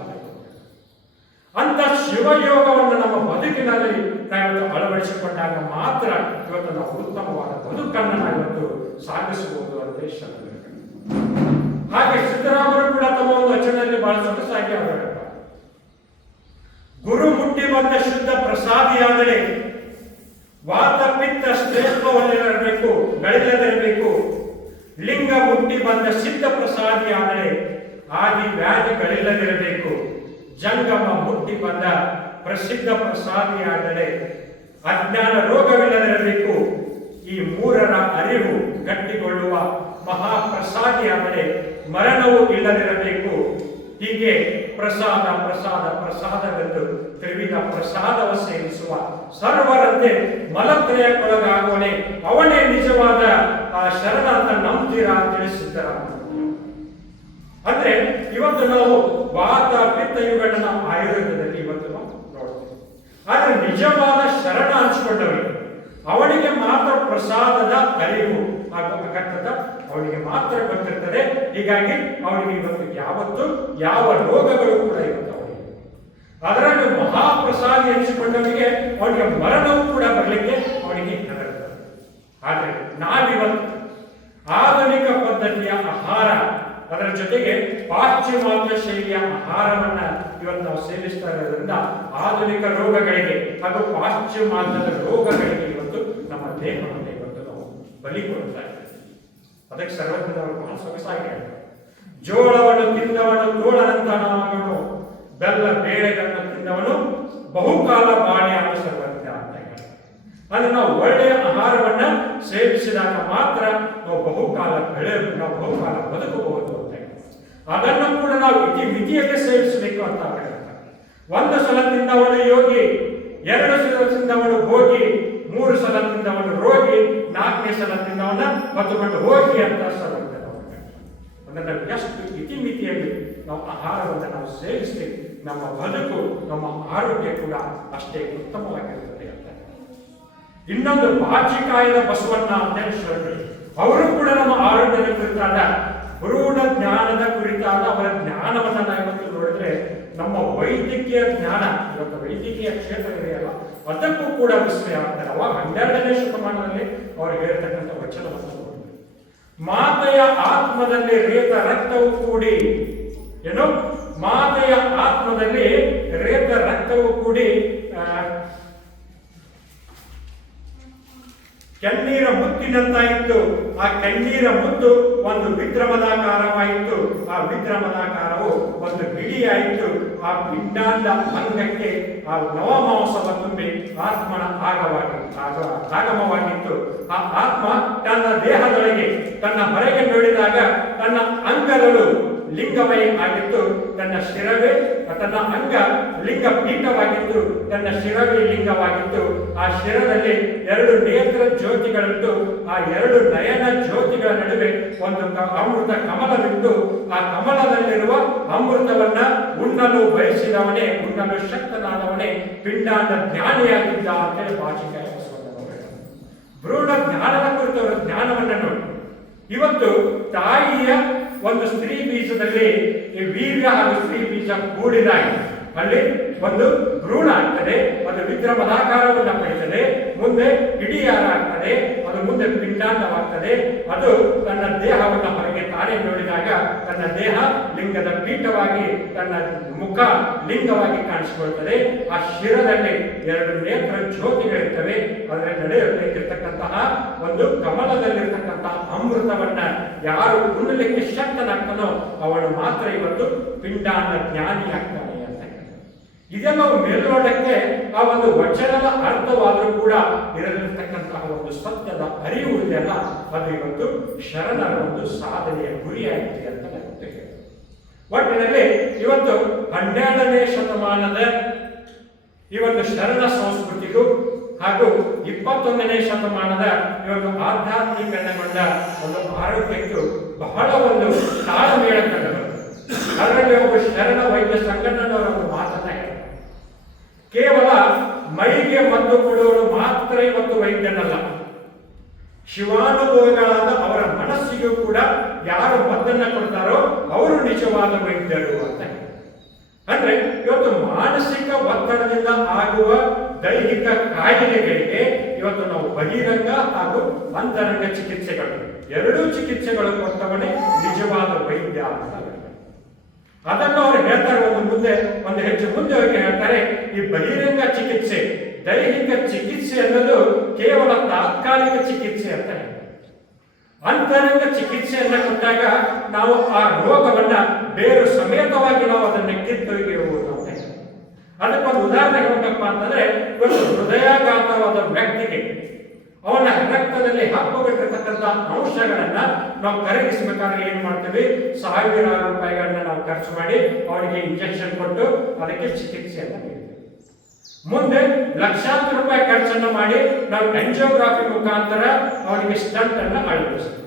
ಅಂತ ಶಿವಯೋಗವನ್ನು ನಮ್ಮ ಬದುಕಿನಲ್ಲಿ ನಾವಿವತ್ತು ಅಳವಡಿಸಿಕೊಂಡಾಗ ಮಾತ್ರ ಇವತ್ತು ನಾವು ಉತ್ತಮವಾದ ಬದುಕನ್ನು ನಾವಿವತ್ತು ಸಾಗಿಸಬಹುದು ಅಂತ ಶರಣರು. ಹಾಗೆ ಸಿದ್ದರಾಮರು ಕೂಡ ತಮ್ಮ ಒಂದು ವಚನದಲ್ಲಿ ಬಹಳ ಸೊಗಸಾಗಿ ಅವರು ಹೇಳ್ತಾರೆ, ಗುರು ಮುಟ್ಟಿ ಬಂದ ಶುದ್ಧ ಪ್ರಸಾದಿಯಾದರೆ ವಾತ ಪಿತ್ತ ಶ್ರೇಷ್ಠವನ್ನಿರಬೇಕು ಗಳಿಲ್ಲದಿರಬೇಕು. ಲಿಂಗ ಮುಟ್ಟಿ ಬಂದ ಸಿದ್ಧ ಪ್ರಸಾದಿಯಾದರೆ ಆದಿ ವ್ಯಾಧಿಗಳಿಲ್ಲದಿರಬೇಕು. ಜಂಗಮ ಮುಟ್ಟಿ ಬಂದ ಪ್ರಸಿದ್ಧ ಪ್ರಸಾದಿಯಾದರೆ ಅಜ್ಞಾನ ರೋಗವಿಲ್ಲದಿರಬೇಕು. ಈ ಮೂರರ ಅರಿವು ಗಟ್ಟಿಗೊಳ್ಳುವ ಮಹಾಪ್ರಸಾದಿಯಾದರೆ ಮರಣವು ಇಲ್ಲದಿರಬೇಕು. ಹೀಗೆ ಪ್ರಸಾದ ಪ್ರಸಾದ ಪ್ರಸಾದವೆಂದು ತ್ರಿವಿಧ ಪ್ರಸಾದವ ಸೇವಿಸುವ ಸರ್ವರಂತೆ ಮಲತ್ರಯಕ್ಕೊಳಗಾಗುವನೇ ಅವನೇ ನಿಜವಾದ ಆ ಶರಣ ಅಂತ ನಂಬ್ತೀರಾ ಅಂತ ತಿಳಿಸಿದ್ದಾರ. ಅಂದ್ರೆ ಇವತ್ತು ನಾವು ವಾತ ಪಿತ್ತ ಇವುಗಳನ್ನ ನಾವು ಆಯುರ್ವೇದದಲ್ಲಿ ಇವತ್ತು ನಾವು ನೋಡ್ತೀವಿ. ಆದ್ರೆ ನಿಜವಾದ ಶರಣ ಹಂಚಿಕೊಂಡವರಿಗೆ ಅವನಿಗೆ ಮಾತ್ರ ಪ್ರಸಾದದ ಅರಿವು ಹಾಗೂ ಅಗತ್ಯದ ಅವನಿಗೆ ಮಾತ್ರ ಗೊತ್ತಿರ್ತದೆ. ಹೀಗಾಗಿ ಅವನಿಗೆ ಇವತ್ತು ಯಾವತ್ತು ಯಾವ ರೋಗಗಳು ಕೂಡ ಇವತ್ತು ಅವನಿಗೆ ಅದರಲ್ಲಿ ಮಹಾಪ್ರಸಾದ ಎನಿಸಿಕೊಂಡವನಿಗೆ ಅವನಿಗೆ ಮರಣವೂ ಕೂಡ ಬರಲಿಕ್ಕೆ ಅವನಿಗೆ ಹೆದರುತ್ತದೆ. ಆದರೆ ನಾವಿವತ್ತು ಆಧುನಿಕ ಪದ್ಧತಿಯ ಆಹಾರ ಅದರ ಜೊತೆಗೆ ಪಾಶ್ಚಿಮಾತ್ಯ ಶೈಲಿಯ ಆಹಾರವನ್ನ ಇವತ್ತು ನಾವು ಸೇವಿಸ್ತಾ ಇರೋದ್ರಿಂದ ಆಧುನಿಕ ರೋಗಗಳಿಗೆ ಹಾಗೂ ಪಾಶ್ಚಿಮಾತ್ಯದ ರೋಗಗಳಿಗೆ ಇವತ್ತು ನಮ್ಮ ದೇಹವನ್ನು ಇವತ್ತು ನಾವು ಬಲಿ ಕೊಡ್ತಾ ಇದ್ದೇವೆ. ಅದಕ್ಕೆ ಸರ್ವಜ್ಞನವರು ಬಹಳ ಸೊಗಸಾಗಿ ಹೇಳ್ತಾರೆ, ಜೋಳವನ್ನು ತಿಂದವನು ತೋಳನಂತನವನು, ಬೆಲ್ಲ ಬೇಳೆಗಳನ್ನು ತಿಂದವನು ಬಹುಕಾಲ ಬಾಳಿ ಆದ ಸರ್ವಜ್ಞ ಅಂತ ಹೇಳ್ತಾರೆ. ಅಂದ್ರೆ ನಾವು ಒಳ್ಳೆಯ ಆಹಾರವನ್ನ ಸೇವಿಸಿದಾಗ ಮಾತ್ರ ನಾವು ಬಹುಕಾಲ ನಾವು ಬಹುಕಾಲ ಬದುಕಬಹುದು ಅಂತ ಹೇಳ್ತಾರೆ. ಅದನ್ನು ಕೂಡ ನಾವು ಮಿತಿಯಲ್ಲಿ ಸೇವಿಸಬೇಕು ಅಂತ ಹೇಳ್ತಾರೆ. ಒಂದು ಸಲ ತಿಂದವನು ಯೋಗಿ, ಎರಡು ಸಲ ತಿಂದವನು ಭೋಗಿ, ಮೂರು ಸಲ ತಿಂದವನು ರೋಗಿ, ನಾಲ್ಕನೇ ಸಲ ತಿಂದವನ ಹೊತ್ತುಕೊಂಡು ಹೋಗಿ ಅಂತ ಸರ್ವಜ್ಞ ಅಂದ್ರೆ ನಾವು ಎಷ್ಟು ಇತಿಮಿತಿಯಲ್ಲಿ ನಾವು ಆಹಾರವನ್ನು ನಾವು ಸೇವಿಸ್ತೀವಿ, ನಮ್ಮ ಬದುಕು ನಮ್ಮ ಆರೋಗ್ಯ ಕೂಡ ಅಷ್ಟೇ ಉತ್ತಮವಾಗಿರುತ್ತದೆ ಅಂತ. ಇನ್ನೊಂದು ಬಾಚಿಕಾಯದ ಬಸವಣ್ಣ ಅಂತ ಶರಣರು, ಅವರು ಕೂಡ ನಮ್ಮ ಆರೋಗ್ಯದ ಕುರಿತಾದ ಭ್ರೂಣ ಜ್ಞಾನದ ಕುರಿತಾದ ಅವರ ಜ್ಞಾನವನ್ನ ನಾವಿವತ್ತು ನೋಡಿದ್ರೆ ನಮ್ಮ ವೈದ್ಯಕೀಯ ಜ್ಞಾನ ಇವತ್ತು ವೈದ್ಯಕೀಯ ಕ್ಷೇತ್ರಗಳಿದೆಯಲ್ಲ ಅದಕ್ಕೂ ಕೂಡ ವಿಸ್ಮಯ ಆಗ್ತಾರೆ. ಅವಾಗ 12ನೇ ಶತಮಾನದಲ್ಲಿ ಅವರು ಹೇಳ್ತಕ್ಕಂಥ ವಚನವನ್ನು ನೋಡಿದ್ರು, ಮಾತೆಯ ಆತ್ಮದಲ್ಲಿ ರೇತ ರಕ್ತವು ಕೂಡಿ ಏನು ಮಾತೆಯ ಆತ್ಮದಲ್ಲಿ ರೇತ ರಕ್ತವು ಕೂಡಿ ಕಣ್ಣೀರ ಮುತ್ತಿನಂತಾಯಿತು. ಆ ಕಣ್ಣೀರ ಮುತ್ತು ಒಂದು ವಿದ್ರಮದಾಕಾರವಾಯಿತು. ಆ ವಿದ್ರಮದಾಕಾರವು ಒಂದು ಬಿಡಿಯಾಯಿತು. ಆ ಪಿಂಡಾಂಡ ಅಂಗಕ್ಕೆ ಆ ನವಮಾಂಸವ ತುಂಬಿ ಆತ್ಮನ ಆಗಮವಾಗಿತ್ತು. ಆ ಆತ್ಮ ತನ್ನ ದೇಹದೊಳಗೆ ತನ್ನ ಹೊರಗೆ ನೋಡಿದಾಗ ತನ್ನ ಅಂಗಗಳು ಲಿಂಗಮಯ ಆಗಿತ್ತು, ತನ್ನ ಶಿರವೇ ತನ್ನ ಅಂಗ ಲಿಂಗ ಪೀಠವಾಗಿತ್ತು, ತನ್ನ ಶಿರವೇ ಲಿಂಗವಾಗಿತ್ತು. ಆ ಶಿರದಲ್ಲಿ 2 ನೇತ್ರ ಜ್ಯೋತಿಗಳಿತ್ತು. ಆ 2 ನಯನ ಜ್ಯೋತಿಗಳ ನಡುವೆ ಒಂದು ಅಮೃತ ಕಮಲವಿತ್ತು. ಆ ಕಮಲದಲ್ಲಿರುವ ಅಮೃತವನ್ನ ಉಣ್ಣಲು ಬಯಸಿದವನೇ, ಉಣ್ಣಲು ಶಕ್ತನಾದವನೇ ಪಿಂಡಾಂಡ ಜ್ಞಾನಿಯಾಗಿದ್ದ ಅಂತೇಳಿ ಭಾಷಿಕಾಯ ಬಸವಣ್ಣನವರು ಭ್ರೂಣ ಜ್ಞಾನದ ಕುರಿತವರ ಜ್ಞಾನವನ್ನ ನೋಡಿ. ಇವತ್ತು ತಾಯಿಯ ಒಂದು ಸ್ತ್ರೀ ಬೀಜದಲ್ಲಿ ವೀರ್ಯ ಹಾಗೂ ಸ್ತ್ರೀ ಬೀಜ ಕೂಡಿದಾಗ ಅಲ್ಲಿ ಒಂದು ಭ್ರೂಣ ಆಗ್ತದೆ, ಅದು ವಿಕ್ರಮದಾಕಾರವನ್ನು ಪಡೆಯುತ್ತದೆ, ಮುಂದೆ ಹಿಡಿಯಾರ ಆಗ್ತದೆ, ಅದು ಮುಂದೆ ಪಿಂಡಾಂಡವಾಗ್ತದೆ. ಅದು ತನ್ನ ದೇಹವನ್ನು ಹೊರಗೆ ತಾನೇ ನೋಡಿದಾಗ ತನ್ನ ದೇಹ ಲಿಂಗದ ಪೀಠವಾಗಿ, ತನ್ನ ಮುಖ ಲಿಂಗವಾಗಿ ಕಾಣಿಸಿಕೊಳ್ತದೆ. ಆ ಶಿರದಲ್ಲಿ 2 ನೇತ್ರ ಜ್ಯೋತಿಗಳಿರ್ತವೆ. ಅದರ ನಡೆಯಲ್ಲಿ ಇರ್ತಕ್ಕಂತಹ ಒಂದು ಕಮಲದಲ್ಲಿರ್ತಕ್ಕಂತಹ ಅಮೃತವನ್ನ ಯಾರು ಉಣ್ಣಲಿಕ್ಕೆ ಶಕ್ತನಾಗ್ತಾನೋ ಅವನು ಮಾತ್ರ ಇವತ್ತು ಪಿಂಡಾಂಡ ಜ್ಞಾನಿ ಆಗ್ತಾನೆ ಅಂತ. ಇದೆಲ್ಲವೂ ಮೇಲ್ನೋಟಕ್ಕೆ ಆ ಒಂದು ವಚನದ ಅರ್ಥವಾದರೂ ಕೂಡ ಇದರಲ್ಲಿರ್ತಕ್ಕಂತಹ ಒಂದು ಸತ್ಯದ ಅರಿವು ಇದೆಯಲ್ಲ, ಅದು ಇವತ್ತು ಶರಣರ ಒಂದು ಸಾಧನೆಯ ಗುರಿಯಾಗಿದೆ ಅಂತ ಗೊತ್ತಿದೆ. ಒಟ್ಟಿನಲ್ಲಿ ಇವತ್ತು 12ನೇ ಶತಮಾನದ ಈ ಒಂದು ಶರಣ ಸಂಸ್ಕೃತಿಗೂ ಹಾಗೂ 21ನೇ ಶತಮಾನದ ಈ ಒಂದು ಆಧ್ಯಾತ್ಮೀಕರಣಗೊಂಡ ಒಂದು ಆರೋಗ್ಯಕ್ಕೂ ಬಹಳ ಒಂದು ತಾಳಮೇಳ ಕಂಡು. ಅದರಲ್ಲಿ ಒಬ್ಬ ಶರಣ ವೈದ್ಯ ಸಂಘಟನೆಯವರ ಒಂದು ಮಾತನ್ನ ಹೇಳ್ತಾರೆ, ಕೇವಲ ಮೈಗೆ ಮದ್ದು ಕೊಡುವವರು ಮಾತ್ರ ಇವತ್ತು ವೈದ್ಯನಲ್ಲ, ಶಿವಾನುಭವಿಗಳಾದ ಅವರ ಮನಸ್ಸಿಗೂ ಕೂಡ ಯಾರು ಮದ್ದನ್ನ ಕೊಡ್ತಾರೋ ಅವರು ನಿಜವಾದ ವೈದ್ಯರು ಅಂತ. ಅಂದ್ರೆ ಇವತ್ತು ಮಾನಸಿಕ ಒತ್ತಡದಿಂದ ಆಗುವ ದೈಹಿಕ ಕಾಯಿಲೆಗಳಿಗೆ ಇವತ್ತು ನಾವು ಬಹಿರಂಗ ಹಾಗೂ ಅಂತರಂಗ ಚಿಕಿತ್ಸೆಗಳು, 2 ಚಿಕಿತ್ಸೆಗಳು ಕೊಟ್ಟವನೇ ನಿಜವಾದ ವೈದ್ಯ ಅಂತ. ಅದನ್ನು ಅವರು ಹೇಳ್ತಾರೆ, ಒಂದು ಹೆಚ್ಚು ಮುಂದೆ ಹೋಗಿ ಹೇಳ್ತಾರೆ, ಈ ಬಹಿರಂಗ ಚಿಕಿತ್ಸೆ, ದೈಹಿಕ ಚಿಕಿತ್ಸೆ ಅನ್ನೋದು ಕೇವಲ ತಾತ್ಕಾಲಿಕ ಚಿಕಿತ್ಸೆ ಅಂತ. ಅಂತರಂಗ ಚಿಕಿತ್ಸೆಯನ್ನ ಕೊಟ್ಟಾಗ ನಾವು ಆ ರೋಗವನ್ನ ಬೇರು ಸಮೇತವಾಗಿ ನಾವು ಅದನ್ನು ಕಿತ್ತೊಗೆಯುವುದು ಅಂತ. ಅದಕ್ಕೊಂದು ಉದಾಹರಣೆ ಹೇಳಬೇಕಪ್ಪ ಅಂತಂದ್ರೆ, ಒಂದು ಹೃದಯಾಘಾತವಾದ ವ್ಯಕ್ತಿಗೆ ಅವನ ರಕ್ತದಲ್ಲಿ ಹಾಕುಬಿಟ್ಟಿರ್ತಕ್ಕಂಥ ಅಂಶಗಳನ್ನ ನಾವು ಕರಗಿಸಬೇಕಾದ್ರೆ ಏನ್ ಮಾಡ್ತೀವಿ, 1000 ರೂಪಾಯಿಗಳನ್ನ ನಾವು ಖರ್ಚು ಮಾಡಿ ಅವನಿಗೆ ಇಂಜೆಕ್ಷನ್ ಕೊಟ್ಟು ಅದಕ್ಕೆ ಚಿಕಿತ್ಸೆಯನ್ನು ನೀಡ್ತೀವಿ. ಮುಂದೆ ಲಕ್ಷಾಂತರ ರೂಪಾಯಿ ಖರ್ಚನ್ನು ಮಾಡಿ ನಾವು ಆಂಜಿಯೋಗ್ರಾಫಿ ಮುಖಾಂತರ ಅವನಿಗೆ ಸ್ಟಂಟ್ ಅನ್ನು ಅಳವಡಿಸ್ತೀವಿ.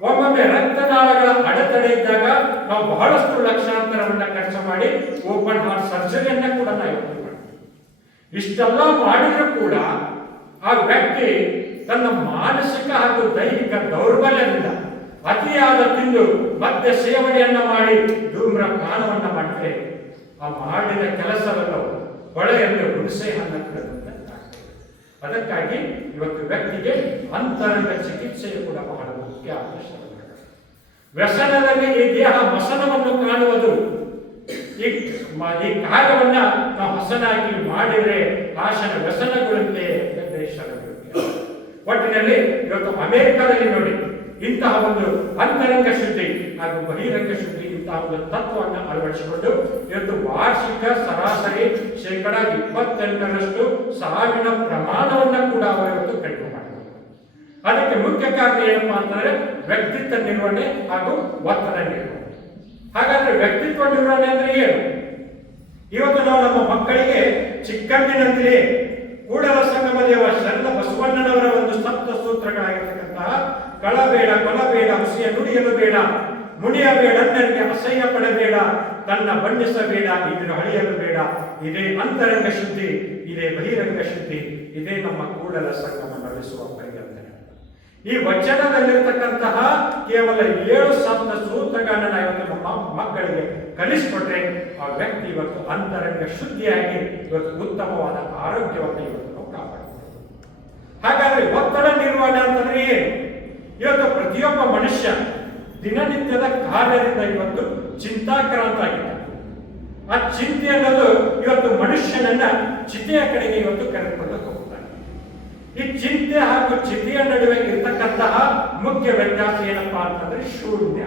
ಒಮ್ಮೊಮ್ಮೆ ರಕ್ತನಾಳಗಳ ಅಡೆತಡೆ ಇದ್ದಾಗ ನಾವು ಬಹಳಷ್ಟು ಲಕ್ಷಾಂತರವನ್ನ ಖರ್ಚು ಮಾಡಿ ಓಪನ್ ಹಾರ್ಟ್ ಸರ್ಜರಿಯನ್ನ ಕೂಡ ನಾವು ಮಾಡ್ತೀವಿ. ಇಷ್ಟೆಲ್ಲ ಮಾಡಿದ್ರೂ ಕೂಡ ಆ ವ್ಯಕ್ತಿ ತನ್ನ ಮಾನಸಿಕ ಹಾಗೂ ದೈಹಿಕ ದೌರ್ಬಲ್ಯದಿಂದ ಅತಿಯಾದ ತಿಂದು ಮತ್ತೆ ಸೇವನೆಯನ್ನ ಮಾಡಿ ಧೂಮ್ರಪಾನವನ್ನ ಮಾಡಿದ್ರೆ ಆ ಮಾಡಿದ ಕೆಲಸವನ್ನು ಹೊಳೆಯಲ್ಲಿ ಹುಣಸೆ ಹಣ್ಣು ಬಿಡುವಂತೆ. ಅದಕ್ಕಾಗಿ ಇವತ್ತು ವ್ಯಕ್ತಿಗೆ ಅಂತರಂಗ ಚಿಕಿತ್ಸೆಯು ಕೂಡ ಬಹಳ ಮುಖ್ಯ ಅವಶ್ಯಕ. ವ್ಯಸನದಲ್ಲಿ ಈ ದೇಹ ಮಸನವನ್ನು ಕಾಣುವುದು, ಈ ಕಾರ್ಯವನ್ನ ನಾವು ಹಸನಾಗಿ ಮಾಡಿದರೆ ಆಶನ ವ್ಯಸನಗೊಳ್ಳುತ್ತೆ. ಒಟ್ಟಿನಲ್ಲಿ ಇವತ್ತು ಅಮೆರಿಕದಲ್ಲಿ ನೋಡಿ, ಇಂತಹ ಒಂದು ಅಂತರಂಗ ಶುದ್ಧಿ ಹಾಗೂ ಬಹಿರಂಗ ಶುದ್ಧಿ ಇಂತಹ ಒಂದು ತತ್ವವನ್ನು ಅಳವಡಿಸಿಕೊಂಡು ಇವತ್ತು ವಾರ್ಷಿಕ ಸರಾಸರಿ 28% ಸಾವಿನ ಪ್ರಮಾಣವನ್ನು ಕೂಡ ಅವರು ಇವತ್ತು ಕಡಿಮೆ ಮಾಡಿದ್ದಾರೆ. ಅದಕ್ಕೆ ಮುಖ್ಯ ಕಾರಣ ಏನಪ್ಪಾ ಅಂತಂದ್ರೆ ವ್ಯಕ್ತಿತ್ವ ನಿರ್ವಹಣೆ ಹಾಗೂ ಒತ್ತಡ ನಿರ್ವಹಣೆ. ಹಾಗಾದ್ರೆ ವ್ಯಕ್ತಿತ್ವ ನಿರ್ವಹಣೆ ಅಂದ್ರೆ ಏನು? ಇವತ್ತು ನಾವು ನಮ್ಮ ಮಕ್ಕಳಿಗೆ ಚಿಕ್ಕಂದಿನಂತೆಯೇ ಕೂಡಲ ಸಂಗಮ ದೇವ ಶರಣ ಬಸವಣ್ಣನವರ ಒಂದು ಸಪ್ತ ಸೂತ್ರಗಳಾಗಿರ್ತಕ್ಕಂತಹ ಕಳಬೇಡ, ಕೊಲಬೇಡ, ಹುಸಿಯ ನುಡಿಯಲು ಬೇಡ, ಮುಡಿಯಬೇಡ, ಅನ್ಯರಿಗೆ ಅಸಹ್ಯ ಪಡಬೇಡ, ತನ್ನ ಬಣ್ಣಿಸಬೇಡ, ಇದನ್ನು ಅಳಿಯಲು ಬೇಡ. ಇದೇ ಅಂತರಂಗ ಶುದ್ಧಿ, ಇದೇ ಬಹಿರಂಗ ಶುದ್ಧಿ, ಇದೇ ನಮ್ಮ ಕೂಡಲ ಸಂಗಮ ನಡೆಸುವ ಪರಿಕಲ್ಪನೆ. ಈ ವಚನದಲ್ಲಿರ್ತಕ್ಕಂತಹ ಕೇವಲ 7 ಸಪ್ತ ಸೂತ್ರಗಳನ್ನ ಇವತ್ತು ನಮ್ಮ ಮಕ್ಕಳಿಗೆ ಕಲಿಸಿಕೊಟ್ರೆ ಆ ವ್ಯಕ್ತಿ ಇವತ್ತು ಅಂತರಂಗ ಶುದ್ಧಿಯಾಗಿ ಇವತ್ತು ಉತ್ತಮವಾದ ಆರೋಗ್ಯವನ್ನು ಇವತ್ತು ನಾವು ಕಾಪಾಡಬಹುದು. ಹಾಗಾದ್ರೆ ಒತ್ತಡ ನಿರ್ವಹಣೆ ಅಂತಂದ್ರೆ ಏನು? ಇವತ್ತು ಪ್ರತಿಯೊಬ್ಬ ಮನುಷ್ಯ ದಿನನಿತ್ಯದ ಕಾರ್ಯದಿಂದ ಇವತ್ತು ಚಿಂತಾಕ್ರಾಂತ ಆಗಿದ್ದಾನೆ. ಆ ಚಿಂತೆ ಅನ್ನೋದು ಇವತ್ತು ಮನುಷ್ಯನನ್ನ ಚಿತೆಯ ಕಡೆಗೆ ಇವತ್ತು ಕರೆದುಕೊಂಡು ಹೋಗ್ತಾನೆ. ಈ ಚಿಂತೆ ಹಾಗೂ ಚಿತೆಯ ನಡುವೆ ಇರ್ತಕ್ಕಂತಹ ಮುಖ್ಯ ವ್ಯತ್ಯಾಸ ಏನಪ್ಪಾ ಅಂತಂದ್ರೆ ಶೂನ್ಯ.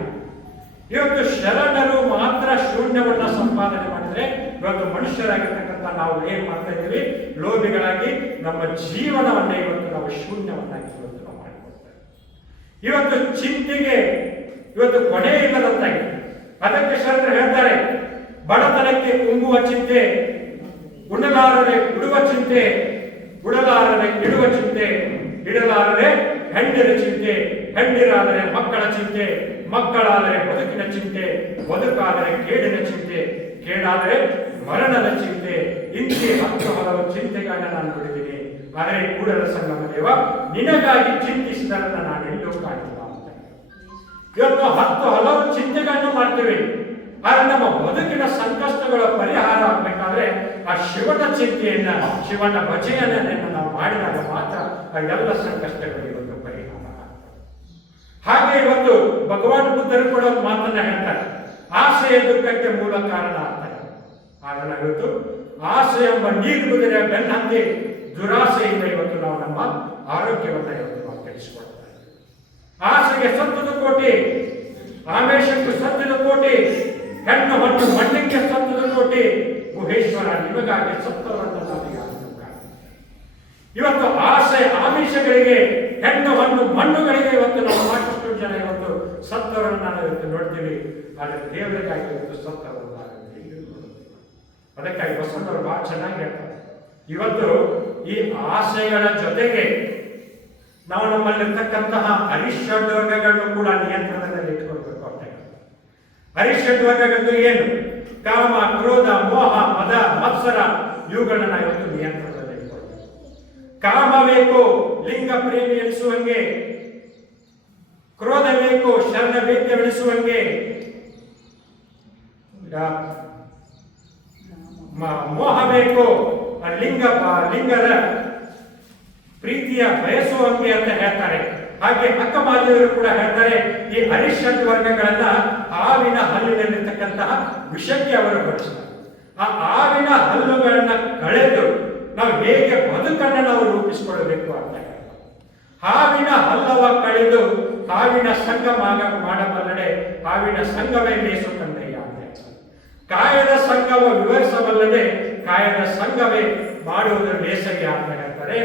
ಇವತ್ತು ಶರಣರು ಮಾತ್ರ ಶೂನ್ಯವನ್ನ ಸಂಪಾದನೆ ಮಾಡಿದ್ರೆ ಇವತ್ತು ಮನುಷ್ಯರಾಗಿರ್ತಕ್ಕಂಥ ನಾವು ಏನ್ ಮಾಡ್ತಾ ಇದ್ದೀವಿ, ಲೋಭಿಗಳಾಗಿ ನಮ್ಮ ಜೀವನವನ್ನೇ ಇವತ್ತು ನಾವು ಶೂನ್ಯವನ್ನಾಗಿ ಇವತ್ತು ನಾವು ಮಾಡಿಕೊಡ್ತೇವೆ. ಇವತ್ತು ಚಿಂತೆಗೆ ಇವತ್ತು ಕೊನೆ ಇಲ್ಲದಂತಾಗಿದೆ. ಅದಕ್ಕೆ ಶರಣರು ಹೇಳ್ತಾರೆ, ಬಡತನಕ್ಕೆ ಕುಂಬುವ ಚಿಂತೆ, ಉಣ್ಣಲಾರದೆ ಉಡುವ ಚಿಂತೆ, ಉಡಲಾರದೆ ಇಡುವ ಚಿಂತೆ, ಇಡಲಾರದೆ ಹೆಂಡಿರ ಚಿಂತೆ, ಹೆಂಡಿರಾದರೆ ಮಕ್ಕಳ ಚಿಂತೆ, ಮಕ್ಕಳಾದರೆ ಬದುಕಿನ ಚಿಂತೆ, ಬದುಕಾದರೆ ಕೇಡಿನ ಚಿಂತೆ, ಕೇಡಾದರೆ ಮರಣದ ಚಿಂತೆ. ಇಂತೆ 10 ಹಲವು ಚಿಂತೆಗಳನ್ನ ನಾನು ನೋಡಿದ್ದೀನಿ. ಆದರೆ ಕೂಡಲ ಸಂಗಮ ದೇವ ನಿನಗಾಗಿ ಚಿಂತಿಸಿದರನ್ನ ನಾನು ಎಲ್ಲೂ ಕಾಣಿಲ್ಲ ಅಂತ. ಇವತ್ತು 10 ಹಲವು ಚಿಂತೆಗಳನ್ನು ಮಾಡ್ತೇವೆ. ಆದ್ರೆ ನಮ್ಮ ಬದುಕಿನ ಸಂಕಷ್ಟಗಳ ಪರಿಹಾರ ಆಗಬೇಕಾದ್ರೆ ಆ ಶಿವನ ಚಿಂತೆಯನ್ನ, ಶಿವನ ಭಜನೆಯನ್ನ ನಾವು ಮಾಡಿದಾಗ ಮಾತ್ರ ಆ ಎಲ್ಲ ಸಂಕಷ್ಟಗಳು ಇವತ್ತು ಪರಿಹಾರ ಆಗ್ತದೆ. ಹಾಗೆ ಇವತ್ತು ಭಗವಾನ್ ಬುದ್ಧರು ಕೂಡ ಒಂದು ಮಾತನ್ನ ಹೇಳ್ತಾರೆ, ಆಸೆಯ ದುಃಖಕ್ಕೆ ಮೂಲ ಕಾರಣ ಆಗ್ತಾರೆ. ಆಗ ಇವತ್ತು ಆಸೆ ಎಂಬ ನೀರು ಕುದುರೆ ಬೆನ್ನತ್ತಿ ದುರಾಸೆಯಿಂದ ಇವತ್ತು ನಾವು ನಮ್ಮ ಆರೋಗ್ಯವನ್ನ ಇವತ್ತು ನಾವು ಕೆಡಿಸಿಕೊಳ್ತಾ ಇದ್ದೀವಿ. ಆಸೆಗೆ ಸತ್ತದ ಕೋಟಿ, ಆವೇಶಕ್ಕೆ ಸತ್ತದ ಕೋಟಿ, ಹೆಣ್ಣು ಹೊಟ್ಟು ಮಣ್ಣಿಗೆ ಸತ್ತದ ಕೋಟಿ, ಗುಹೇಶ್ವರ ನಿಮಗಾಗಿ ಸತ್ತವರನ್ನು ನಾವು ಯಾರು ಇವತ್ತು ಆಸೆ ಆಮಿಷಗಳಿಗೆ, ಹೆಣ್ಣು ಹಣ್ಣು ಮಣ್ಣುಗಳಿಗೆ ಇವತ್ತು ನಾವು ಸಾಕಷ್ಟು ಜನ ಇವತ್ತು ಸತ್ತವರನ್ನು ನಾವು ಇವತ್ತು ನೋಡ್ತೀವಿ. ಆದರೆ ದೇವರಿಗಾಗಿ ಇವತ್ತು ಸತ್ತವರನ್ನು ಅದಕ್ಕಾಗಿ ಬಸವಣ್ಣವರು ಬಹಳ ಚೆನ್ನಾಗಿ ಹೇಳ್ತಾರೆ, ಇವತ್ತು ಈ ಆಸೆಗಳ ಜೊತೆಗೆ ನಾವು ನಮ್ಮಲ್ಲಿರ್ತಕ್ಕಂತಹ ಅರಿಷಡ್ ವರ್ಗಗಳನ್ನು ಕೂಡ ನಿಯಂತ್ರಣದಲ್ಲಿ ಇಟ್ಕೊಳ್ಬೇಕು ಅಂತ ಹೇಳ್ತಾರೆ. ಅರಿಷಡ್ ವರ್ಗಗಳು ಏನು? ಕಾಮ, ಕ್ರೋಧ, ಮೋಹ, ಮದ, ಮತ್ಸರ ಇವುಗಳನ್ನ ಇವತ್ತು ನಿಯಂತ್ರಣದಲ್ಲಿ ಇಟ್ಕೊಳ್ಬೇಕು. ಕಾಮ ಬೇಕು ಲಿಂಗ ಪ್ರೇಮಿ ಎನಿಸುವಂಗೆ, ಕ್ರೋಧ ಬೇಕು ಶರಣ ವೇದ್ಯವೆನಿಸುವಂಗೆ, ಮೋಹ ಬೇಕು ಲಿಂಗದ ಪ್ರೀತಿಯ ಬಯಸುವಂಗೆ ಅಂತ ಹೇಳ್ತಾರೆ. ಹಾಗೆ ಅಕ್ಕಮಾಲಿಯವರು ಕೂಡ ಹೇಳ್ತಾರೆ, ಈ ಅರಿಷಡ್ ವರ್ಗಗಳನ್ನ ಹಾವಿನ ಹಲ್ಲಿನಲ್ಲಿರ್ತಕ್ಕಂತಹ ವಿಷಕ್ಕೆ ಅವರು ಬಳಸ್ತಾರೆ. ಆ ಹಾವಿನ ಹಲ್ಲುಗಳನ್ನ ಕಳೆದು ನಾವು ಹೇಗೆ ಬದುಕನ್ನು ನಾವು ರೂಪಿಸಿಕೊಳ್ಳಬೇಕು ಅಂತ ಹೇಳ್ತಾರೆ. ಹಾವಿನ ಹಲ್ಲವ ಕಳೆದು ಹಾವಿನ ಸಂಘ ಮಾಡಬಲ್ಲಡೆ ಹಾವಿನ ಸಂಘವೇ ಲೇಸು ಕಂದಯ್ಯ ಅಂತ ಹೇಳ್ತಾರೆ. ಕಾಯದ ಸಂಘವ ವಿವರಿಸಬಲ್ಲದೆ ಕಾಯದ ಸಂಘವೇ ಮಾಡುವುದು ಲೇಸಯ್ಯ ಅಂತ ಹೇಳ್ತಾರೆ.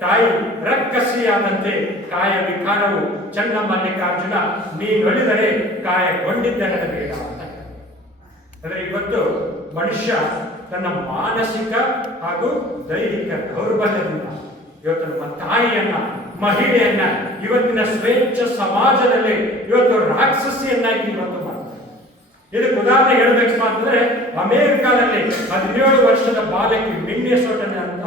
ತಾಯಿ ರಕ್ಕಸಿಯಾದಂತೆ ಕಾಯ ವಿಕಾರವು ಚನ್ನ ಮಲ್ಲಿಕಾರ್ಜುನ ನೀನೊಲಿದರೆ ಕಾಯಗೊಂಡಿದ್ದರೆ ಬೇಡ ಅಂತ ಹೇಳ್ತಾರೆ. ಅಂದರೆ ಇವತ್ತು ಮನುಷ್ಯ ತನ್ನ ಮಾನಸಿಕ ಹಾಗೂ ದೈಹಿಕ ದೌರ್ಬಲ್ಯದಿಂದ ಇವತ್ತು ನಮ್ಮ ತಾಯಿಯನ್ನ, ಮಹಿಳೆಯನ್ನ ಇವತ್ತಿನ ಸ್ವೇಚ್ಛ ಸಮಾಜದಲ್ಲಿ ಇವತ್ತು ರಾಕ್ಷಸಿಯನ್ನಾಗಿ ಇವತ್ತು ಮಾಡ್ತಾರೆ. ಇದಕ್ಕೆ ಉದಾಹರಣೆ ಹೇಳಬೇಕಪ್ಪ ಅಂತಂದ್ರೆ, ಅಮೆರಿಕಾದಲ್ಲಿ 17 ವರ್ಷದ ಬಾಲಕಿ ಮಿನ್ನೆಸೋಟಾ ಅಂತ